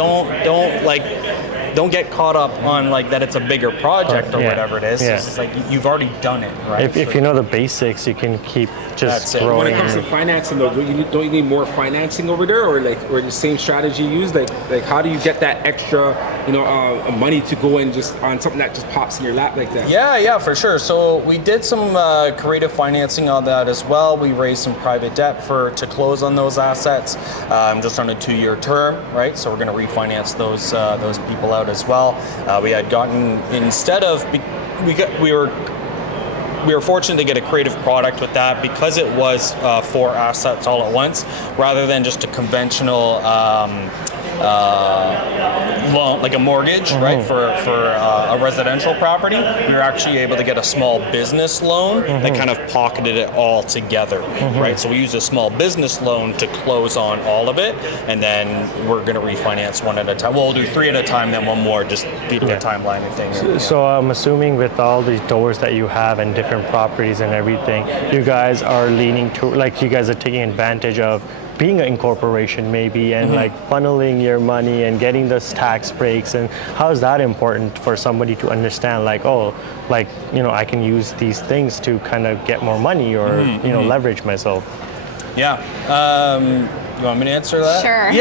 don't get caught up on like that it's a bigger project or whatever it is. It's just like you've already done it, right? If you know the basics, you can keep just growing. When it comes to financing, though, don't you need more financing over there, or the same strategy used? Like how do you get that extra, money to go in just on something that just pops in your lap like that? Yeah, for sure. So we did some creative financing on that as well. We raised some private debt to close on those assets, just on a 2-year term, right? So we're going to refinance those people out as well. We had gotten, instead of we were fortunate to get a creative product with that because it was 4 assets all at once, rather than just a conventional loan, like a mortgage, right, for a residential property. We were actually able to get a small business loan that kind of pocketed it all together, right? So we used a small business loan to close on all of it, and then we're going to refinance 1 at a time. We'll do 3 at a time, then 1 more, just due to the timeline and things. So I'm assuming with all these doors that you have and different properties and everything, you guys are leaning to, like you guys are taking advantage of being an incorporation maybe, and like funneling your money and getting those tax breaks. And how is that important for somebody to understand, like, oh, like, I can use these things to kind of get more money or leverage myself? You want me to answer that? Sure.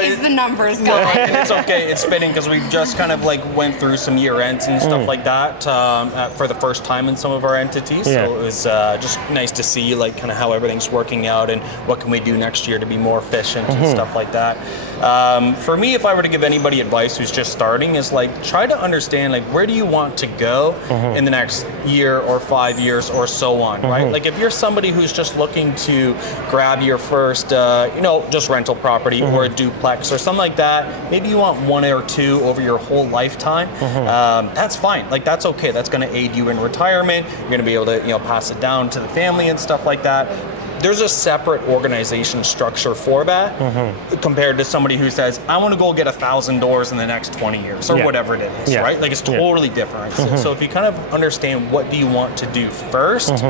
He's the numbers guy. It's okay. It's fitting because we just kind of like went through some year ends and stuff like that for the first time in some of our entities. So it was just nice to see like kind of how everything's working out and what can we do next year to be more efficient and stuff like that. For me, if I were to give anybody advice who's just starting, is like try to understand like where do you want to go in the next year or 5 years or so on, right? Like if you're somebody who's just looking to grab your first, just rental property or a duplex or something like that, maybe you want 1 or 2 over your whole lifetime. That's fine. Like that's okay. That's going to aid you in retirement. You're going to be able to pass it down to the family and stuff like that. There's a separate organization structure for that compared to somebody who says, I want to go get 1,000 doors in the next 20 years or whatever it is, right? Like it's totally different. So if you kind of understand what do you want to do first,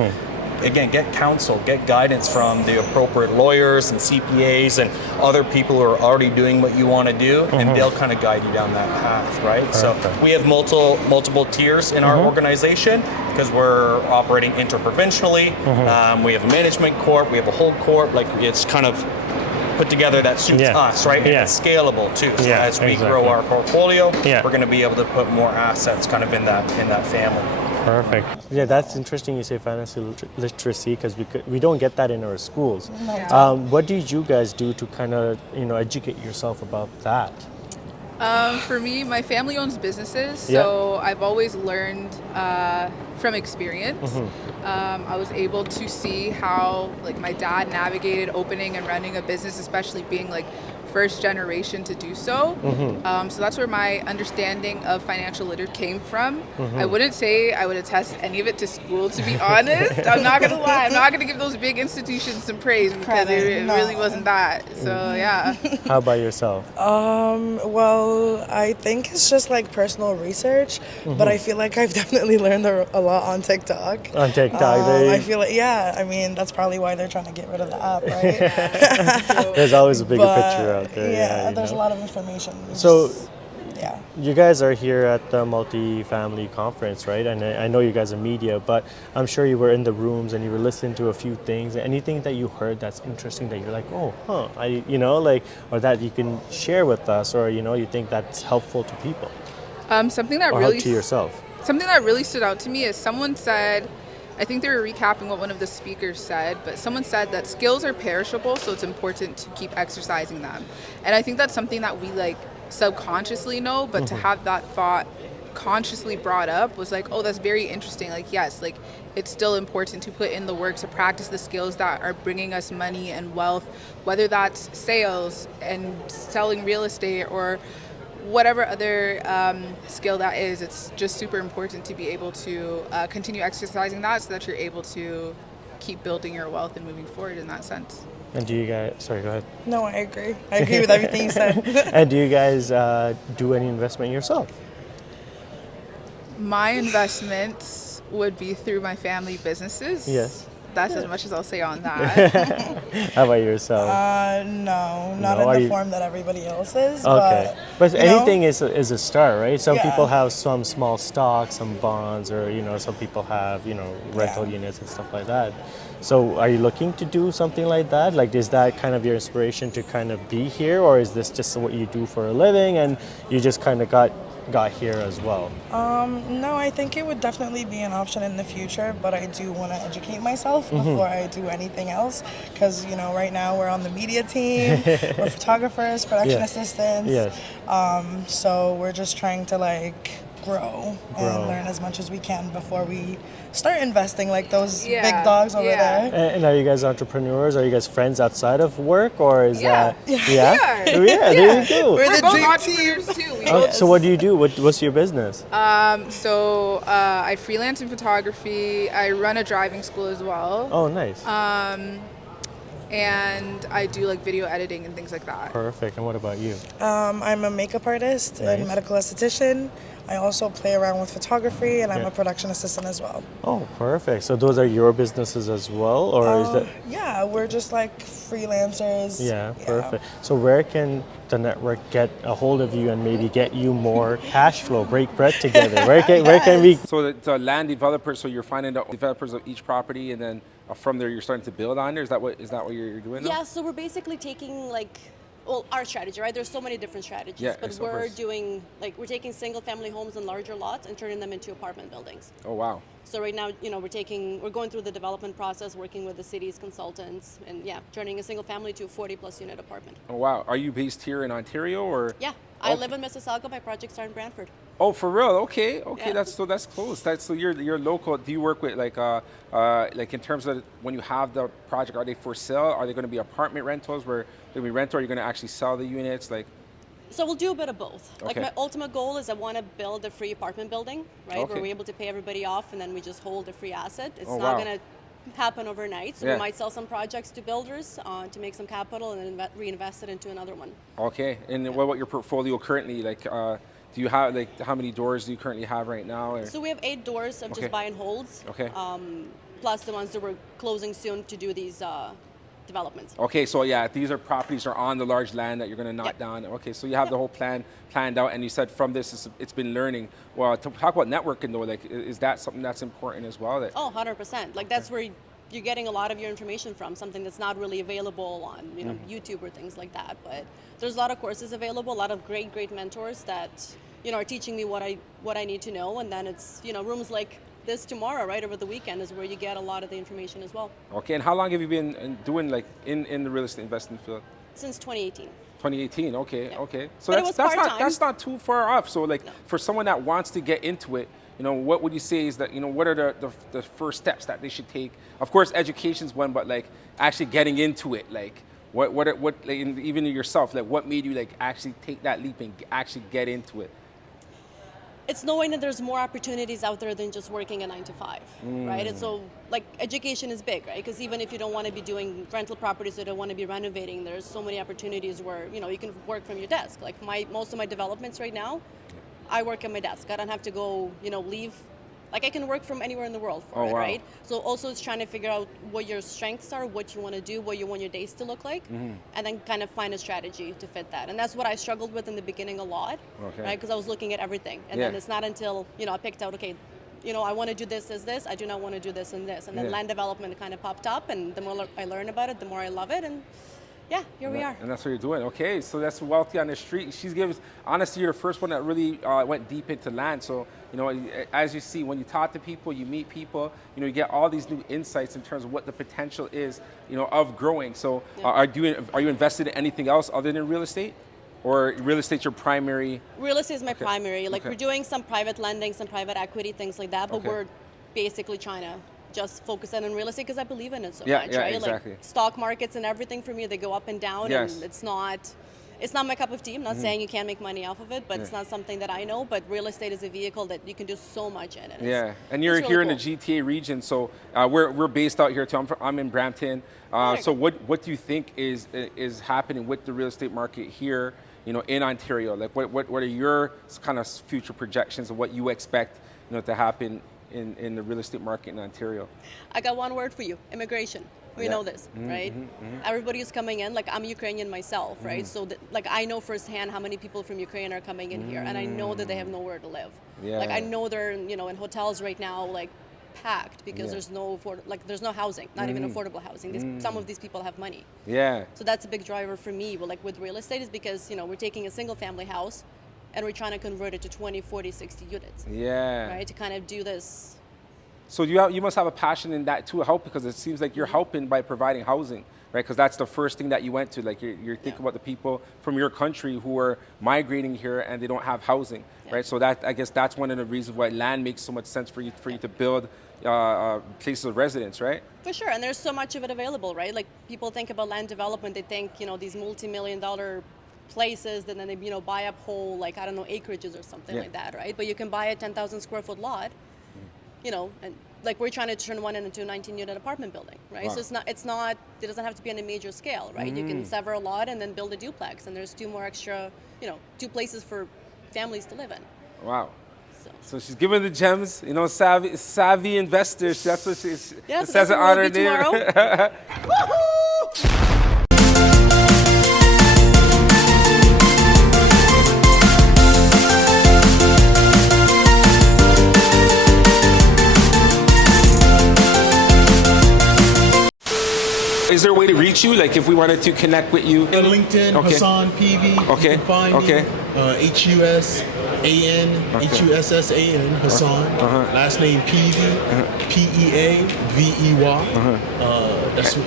again, get counsel, get guidance from the appropriate lawyers and CPAs and other people who are already doing what you want to do, and they'll kind of guide you down that path, right? Perfect. So we have multiple tiers in our organization because we're operating interprovincially. We have a management corp, we have a hold corp, like it's kind of put together that suits us, right? And it's scalable too. So as we grow our portfolio, we're going to be able to put more assets kind of in that family. Perfect. Yeah, that's interesting you say financial literacy because we don't get that in our schools. What did you guys do to kind of educate yourself about that? For me, my family owns businesses, so I've always learned from experience. I was able to see how like my dad navigated opening and running a business, especially being like first generation to do so. So that's where my understanding of financial literacy came from. I wouldn't say I would attest any of it to school, to be honest. I'm not gonna lie. I'm not gonna give those big institutions some praise because it really wasn't that. So yeah. How about yourself? Well, I think it's just like personal research, but I feel like I've definitely learned a lot on TikTok. On TikTok, I feel like, I mean, that's probably why they're trying to get rid of the app, right? There's always a bigger picture out there. Yeah, there's a lot of information. So, you guys are here at the Multifamily Conference, right? And I know you guys are media, but I'm sure you were in the rooms and you were listening to a few things. Anything that you heard that's interesting that you're like, or that you can share with us, or you think that's helpful to people, something that or really help to yourself. Something that really stood out to me is someone said, I think they were recapping what one of the speakers said, but someone said that skills are perishable, so it's important to keep exercising them. And I think that's something that we like subconsciously know, but to have that thought consciously brought up was like, oh, that's very interesting. Like, yes, like it's still important to put in the work to practice the skills that are bringing us money and wealth, whether that's sales and selling real estate or whatever other skill that is. It's just super important to be able to continue exercising that so that you're able to keep building your wealth and moving forward in that sense. And do you guys, sorry, go ahead. No, I agree. I agree with everything you said. And do you guys do any investment yourself? My investments would be through my family businesses. Yes. That's as much as I'll say on that. How about yourself? No, not in the form that everybody else is. Okay. But anything is a start, right? Some people have some small stocks, some bonds, or some people have rental units and stuff like that. So are you looking to do something like that? Like, is that kind of your inspiration to kind of be here, or is this just what you do for a living and you just kind of got here as well? No, I think it would definitely be an option in the future, but I do want to educate myself before I do anything else, because right now we're on the media team, we're photographers, production assistants. Yes. So we're just trying to grow and learn as much as we can before we start investing like those big dogs over there. And are you guys entrepreneurs? Are you guys friends outside of work, or is that? Yeah. There you go. We're both entrepreneurs too. So what do you do? What's your business? So I freelance in photography. I run a driving school as well. Oh, nice. And I do video editing and things like that. Perfect. And what about you? I'm a makeup artist and medical esthetician. I also play around with photography, and I'm a production assistant as well. Oh, perfect. So those are your businesses as well, or is that? Yeah, we're just freelancers. Yeah, perfect. So where can the network get a hold of you and maybe get you more cash flow, break bread together? Where can we? So the land developers, so you're finding the developers of each property, and then from there you're starting to build on there. Is that what you're doing? Yeah. So we're basically taking our strategy, right? There's so many different strategies, but we're doing we're taking single family homes and larger lots and turning them into apartment buildings. Oh wow. So right now, we're going through the development process, working with the city's consultants, and turning a single family to a 40+ unit apartment. Oh wow. Are you based here in Ontario, or? Yeah, I live in Mississauga. My projects are in Brantford. Oh, for real? Okay. Yeah. That's close. So you're local. Do you work with in terms of when you have the project? Are they for sale? Are they going to be apartment rentals where they'll be rental? Or are you going to actually sell the units? So we'll do a bit of both. Okay. My ultimate goal is I want to build a free apartment building, right? Okay. Where we're able to pay everybody off and then we just hold a free asset. It's Oh, not wow. going to happen overnight. So we might sell some projects to builders to make some capital and then reinvest it into another one. Okay. And what about your portfolio currently? Do you have how many doors do you currently have right now? Or? So we have 8 doors of just buy and holds. Okay. plus the ones that we're closing soon to do these developments. Okay, so yeah, these are properties are on the large land that you're going to knock down. Okay, so you have the whole plan planned out, and you said from this it's been learning. Well, to talk about networking though, like is that something that's important as well? That 100%. Like that's where you're getting a lot of your information from, something that's not really available on YouTube or things like that. But there's a lot of courses available, a lot of great mentors that are teaching me what I need to know, and then it's rooms like this tomorrow, right, over the weekend is where you get a lot of the information as well. Okay, and how long have you been doing like in the real estate investing field? Since 2018. 2018. Okay, okay. So But that's not too far off. So like for someone that wants to get into it, what would you say is that what are the first steps that they should take? Of course, education's one, but like actually getting into it, like what like, even yourself, like what made you like actually take that leap and actually get into it? It's knowing that there's more opportunities out there than just working a 9 to 5, right? And so, like, education is big, right? Because even if you don't want to be doing rental properties or don't want to be renovating, there's so many opportunities where, you can work from your desk. Like, most of my developments right now, I work at my desk. I don't have to go, leave. Like, I can work from anywhere in the world for it, right? So also it's trying to figure out what your strengths are, what you want to do, what you want your days to look like, and then kind of find a strategy to fit that. And that's what I struggled with in the beginning a lot, right? Because I was looking at everything. And then it's not until, I picked out, okay, I want to do this as this, I do not want to do this and this. And then land development kind of popped up, and the more I learn about it, the more I love it. And yeah, here we are. And that's what you're doing. Okay, so that's Wealthy on the Street. She's given, honestly, you're the first one that really went deep into land. So, as you see, when you talk to people, you meet people, you get all these new insights in terms of what the potential is, of growing. So are you invested in anything else other than real estate? Or real estate's your primary? Real estate is my primary. Like we're doing some private lending, some private equity, things like that, but we're basically trying to just focus on real estate because I believe in it so much, right? Exactly. Like stock markets and everything for me, they go up and down, and it's not my cup of tea. I'm not saying you can't make money off of it, but it's not something that I know. But real estate is a vehicle that you can do so much in. And and you're really here cool. in the GTA region, so we're based out here too. I'm in Brampton. So what do you think is happening with the real estate market here, in Ontario? Like what are your kind of future projections of what you expect, to happen in the real estate market in Ontario? I got one word for you: immigration. We know this, right? Everybody is coming in. Like I'm Ukrainian myself, right? So I know firsthand how many people from Ukraine are coming in here, and I know that they have nowhere to live. Like I know they're in hotels right now, like packed because there's no housing, not even affordable housing. Some of these people have money. So that's a big driver for me. But like with real estate is because we're taking a single family house and we're trying to convert it to 20, 40, 60 units. Right, to kind of do this. So you must have a passion in that too, help, because it seems like you're helping by providing housing, right? Because that's the first thing that you went to. Like you're thinking about the people from your country who are migrating here and they don't have housing, right? So I guess that's one of the reasons why land makes so much sense for you to build places of residence, right? For sure, and there's so much of it available, right? Like people think about land development, they think these multi-million-dollar places, and then they buy up whole acreages or something like that, right? But you can buy a 10,000 square foot lot, and like we're trying to turn one into a 19-unit apartment building, right? So it doesn't have to be on a major scale, right? You can sever a lot and then build a duplex, and there's two places for families to live in. Wow. So she's giving the gems, savvy investors. That's what it says it on her name. Is there a way to reach you? Like if we wanted to connect with you? On LinkedIn, Hassan PV. Okay. You can find me. H-U-S-A-N, H-U-S-S-A-N, Hassan. Last name Peavy, P-E-A-V-E-Y.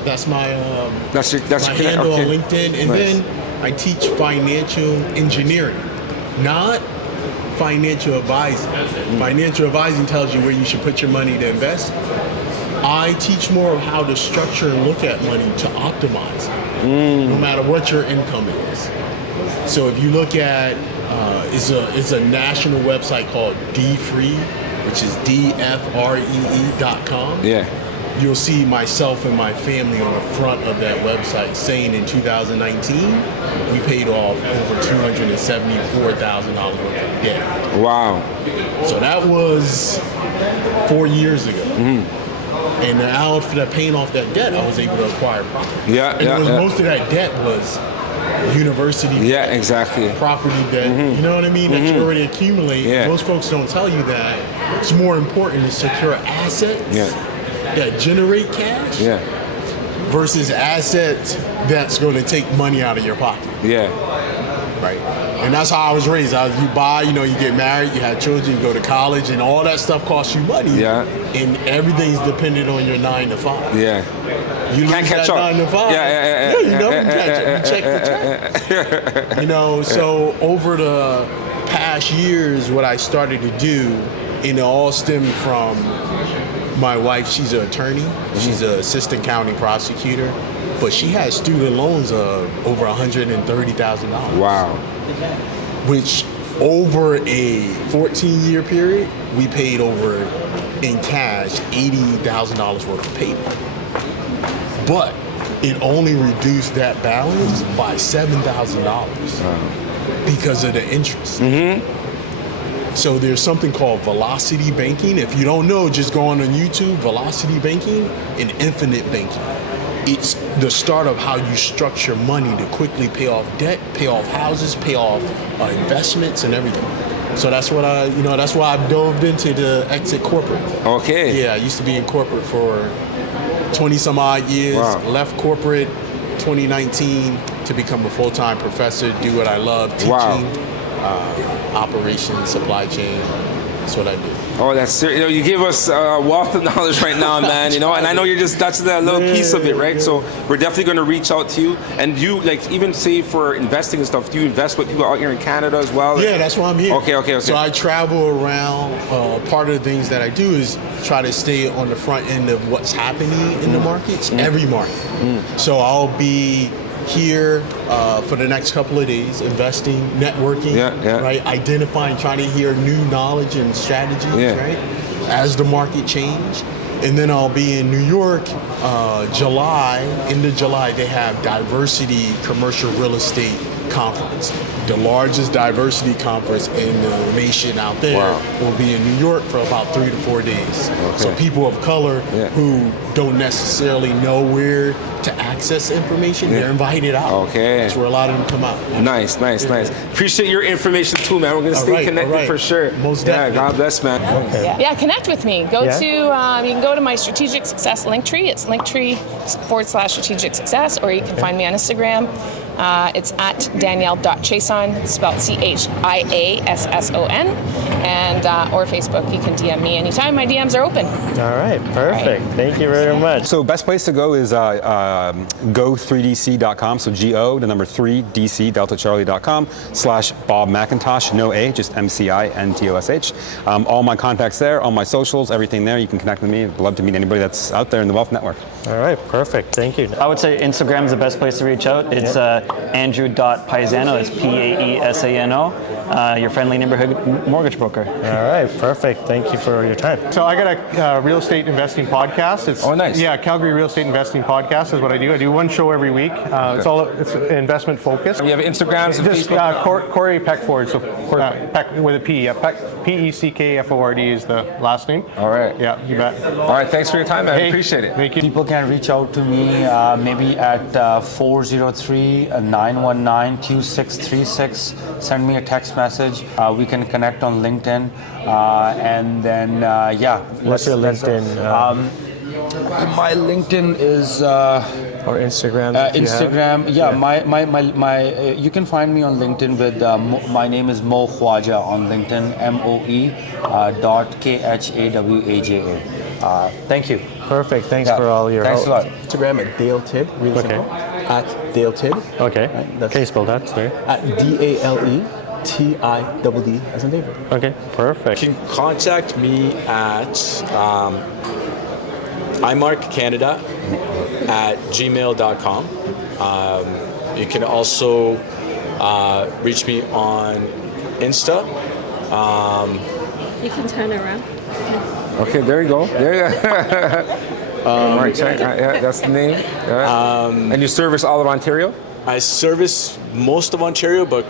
That's my handle on LinkedIn. And then I teach financial engineering, not financial advising. Financial advising tells you where you should put your money to invest. I teach more of how to structure and look at money to optimize it, no matter what your income is. So if you look at, it's a national website called DFree, which is DFREE.com. You'll see myself and my family on the front of that website saying in 2019, we paid off over $274,000 worth of debt. Wow. So that was 4 years ago. And now after paying off that debt, I was able to acquire property. Yeah, and most of that debt was university debt, exactly, property debt. You know what I mean? That you already accumulate. Yeah. Most folks don't tell you that it's more important to secure assets that generate cash versus assets that's going to take money out of your pocket. Right. And that's how I was raised. You buy, you get married, you have children, you go to college, and all that stuff costs you money. And everything's dependent on your 9 to 5. You can't catch that up. 9 to 5. You never catch up. You check the check. So over the past years, what I started to do, and it all stemmed from my wife. She's an attorney. She's an assistant county prosecutor. But she has student loans of over $130,000. Wow. Which over a 14-year period, we paid over in cash $80,000 worth of paper. But it only reduced that balance by $7,000 because of the interest. So there's something called velocity banking. If you don't know, just go on YouTube, velocity banking and infinite banking. It's the start of how you structure money to quickly pay off debt, pay off houses, pay off investments and everything. So that's what that's why I've dove into the exit corporate. Okay. Yeah, I used to be in corporate for 20 some odd years. Wow. Left corporate 2019 to become a full-time professor, do what I love, teaching, operations, supply chain. That's what I do. Oh, that's serious. You give us a wealth of knowledge right now, man. And I know that's that little piece of it, right? So we're definitely going to reach out to you. And you, even say for investing and stuff, do you invest with people out here in Canada as well? Yeah, that's why I'm here. Okay. So I travel around. Part of the things that I do is try to stay on the front end of what's happening in the markets, every market. So I'll be here for the next couple of days, investing, networking, right? Identifying, trying to hear new knowledge and strategies, right? As the market change. And then I'll be in New York, end of July, they have Diversity Commercial Real Estate Conference. The largest diversity conference in the nation out there will be in New York for about 3 to 4 days. So people of color who don't necessarily know where to access information, they're invited out. Okay. That's where a lot of them come out. Nice. Appreciate your information too, man. We're going to stay connected for sure. Most definitely. God bless, man. Yeah, connect with me. Go to, you can go to my Strategic Success Linktree. It's Linktree/Strategic Success, or you can find me on Instagram. It's at Danielle.Chason, spelled CHIASSON, and or Facebook. You can DM me anytime. My DMs are open. All right, perfect. Thank you very much. So best place to go is go3dc.com. So GO, the number 3DC, DeltaCharlie.com/Bob McIntosh. No A, just MCINTOSH. All my contacts there, all my socials, everything there. You can connect with me. I'd love to meet anybody that's out there in the Wealth Network. All right, perfect. Thank you. I would say Instagram is the best place to reach out. It's Andrew.Paisano. It's PAESANO. Your friendly neighborhood mortgage broker. All right, perfect. Thank you for your time. So I got a real estate investing podcast. It's nice. Yeah, Calgary Real Estate Investing Podcast is what I do. I do one show every week. It's investment focused. You have Instagrams and Just Facebook? Corey Peckford. So Peck with a P. PECKFORD is the last name. All right. Yeah, you bet. All right, thanks for your time, man. I appreciate it. Thank you. People can reach out to me maybe at 403-919-2636. Send me a text message. We can connect on LinkedIn. And then, What's your LinkedIn? My LinkedIn is... or Instagram? Instagram, my you can find me on LinkedIn with my name is Mo Khwaja on LinkedIn, MOE.KHAWAJA. Thank you. Perfect. Thanks for all your Thanks help. a lot. Instagram at Dale Tibb, really simple. At Dale Tibb. Okay. Right, Can you spell that? Sorry. At DALETIDD as in David. Okay, perfect. You can contact me at imarkcanada@gmail.com. You can also reach me on Insta. You can turn around. Okay, there you go. All right, check. That's the name. And you service all of Ontario? I service most of Ontario, but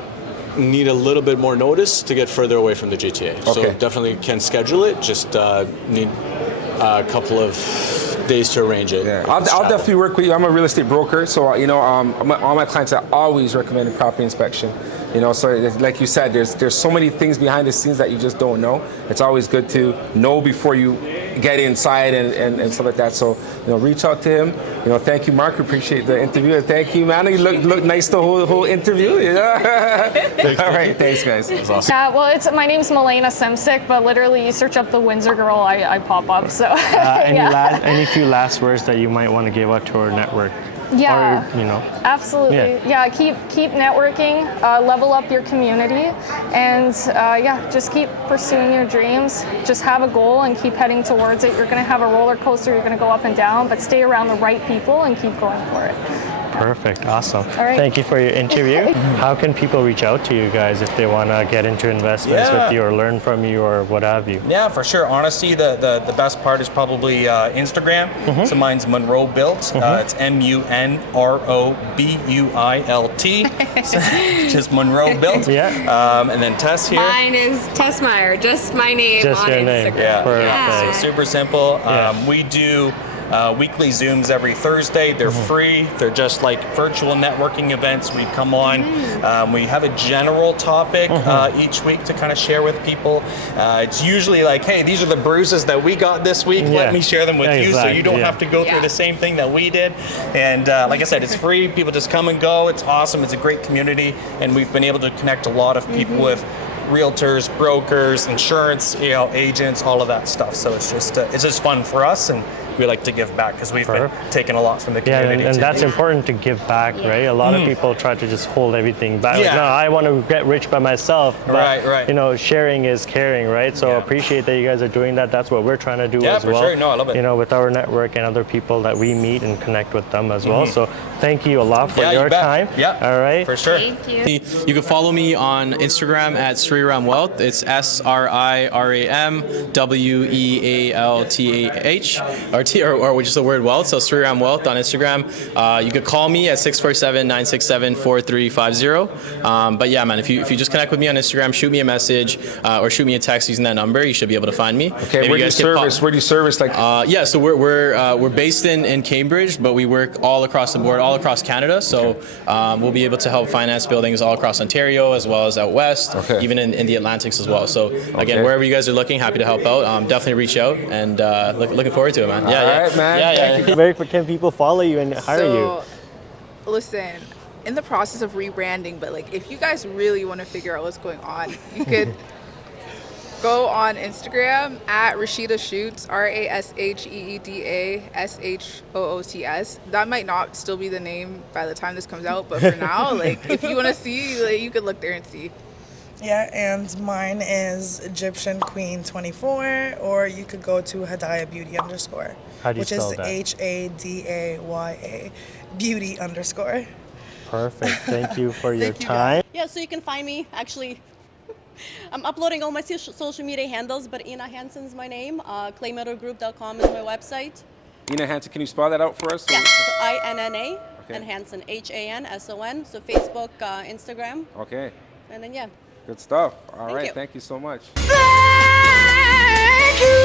need a little bit more notice to get further away from the GTA. So Okay. definitely can schedule it. Just need a couple of days to arrange it. Yeah, I'll definitely work with you. I'm a real estate broker, so all my clients, I always recommend a property inspection. So like you said, there's so many things behind the scenes that you just don't know. It's always good to know before you get inside and stuff like that. So reach out to him. Thank you, Mark. Appreciate the interview. Thank you, man. You look nice the whole interview. All right, thanks, guys. That's awesome. Yeah, well, my name's Milena Semsic, but literally you search up the Windsor Girl, I pop up. So any few last words that you might want to give out to our network? Yeah, or, absolutely. Yeah, keep networking, level up your community, and just keep pursuing your dreams. Just have a goal and keep heading towards it. You're going to have a roller coaster. You're going to go up and down, but stay around the right people and keep going for it. Perfect. Awesome. All right. Thank you for your interview. How can people reach out to you guys if they want to get into investments with you or learn from you or what have you? Yeah, for sure. Honestly, the best part is probably Instagram. So mine's Monroe Built. It's MUNROBUILT. Just Monroe Built. Yeah. And then Tess here. Mine is Tess Meyer, just my name Just on your Instagram. name. Yeah. So super simple. We do weekly Zooms every Thursday. They're free. They're just like virtual networking events. We come on. We have a general topic each week to kind of share with people. It's usually like, hey, these are the bruises that we got this week. Let me share them with you so you don't have to go through the same thing that we did. And like I said, it's free. People just come and go. It's awesome. It's a great community. And we've been able to connect a lot of people with realtors, brokers, insurance, agents, all of that stuff. So it's just fun for us, and we like to give back because we've been taking a lot from the community. Yeah, and that's important to give back, right? A lot of people try to just hold everything back. Like, no, I want to get rich by myself. But, right. Sharing is caring, right? So appreciate that you guys are doing that. That's what we're trying to do as well. Yeah, for sure. No, I love it. With our network and other people that we meet and connect with them as well. So thank you a lot for your time. Yeah, all right. For sure. Thank you. You can follow me on Instagram at Sriram Wealth. It's SRIRAMWEALTAH, or which is the word wealth. So Sriram Wealth on Instagram. You could call me at 647-967-4350. But yeah, man, if you just connect with me on Instagram, shoot me a message or shoot me a text using that number, you should be able to find me. Okay, where do you service? Where do you service? So we're based in Cambridge, but we work all across the board, all across Canada. So we'll be able to help finance buildings all across Ontario as well as out west, even in the Atlantics as well. So again, wherever you guys are looking, happy to help out. Definitely reach out, and looking forward to it, man. All right, man. Where can people follow you and hire you? Listen, in the process of rebranding, but if you guys really want to figure out what's going on, you could go on Instagram at Rashida Shoots, RASHEEDASHOOTS. That might not still be the name by the time this comes out, but for now, if you want to see, you could look there and see. Yeah, and mine is Egyptian Queen 24, or you could go to Hadaya Beauty _ How do you which spell is that? HADAYA Beauty _ Perfect. Thank you for your time. Yeah, so you can find me. Actually, I'm uploading all my social media handles, but Ina Hansen's my name. Claymeadowgroup.com is my website. Ina Hansen, can you spell that out for us? Yeah, so INNA and Hansen, HANSON. So Facebook, Instagram. Okay. And then, yeah. Good stuff. All right. Thank you so much. Thank you.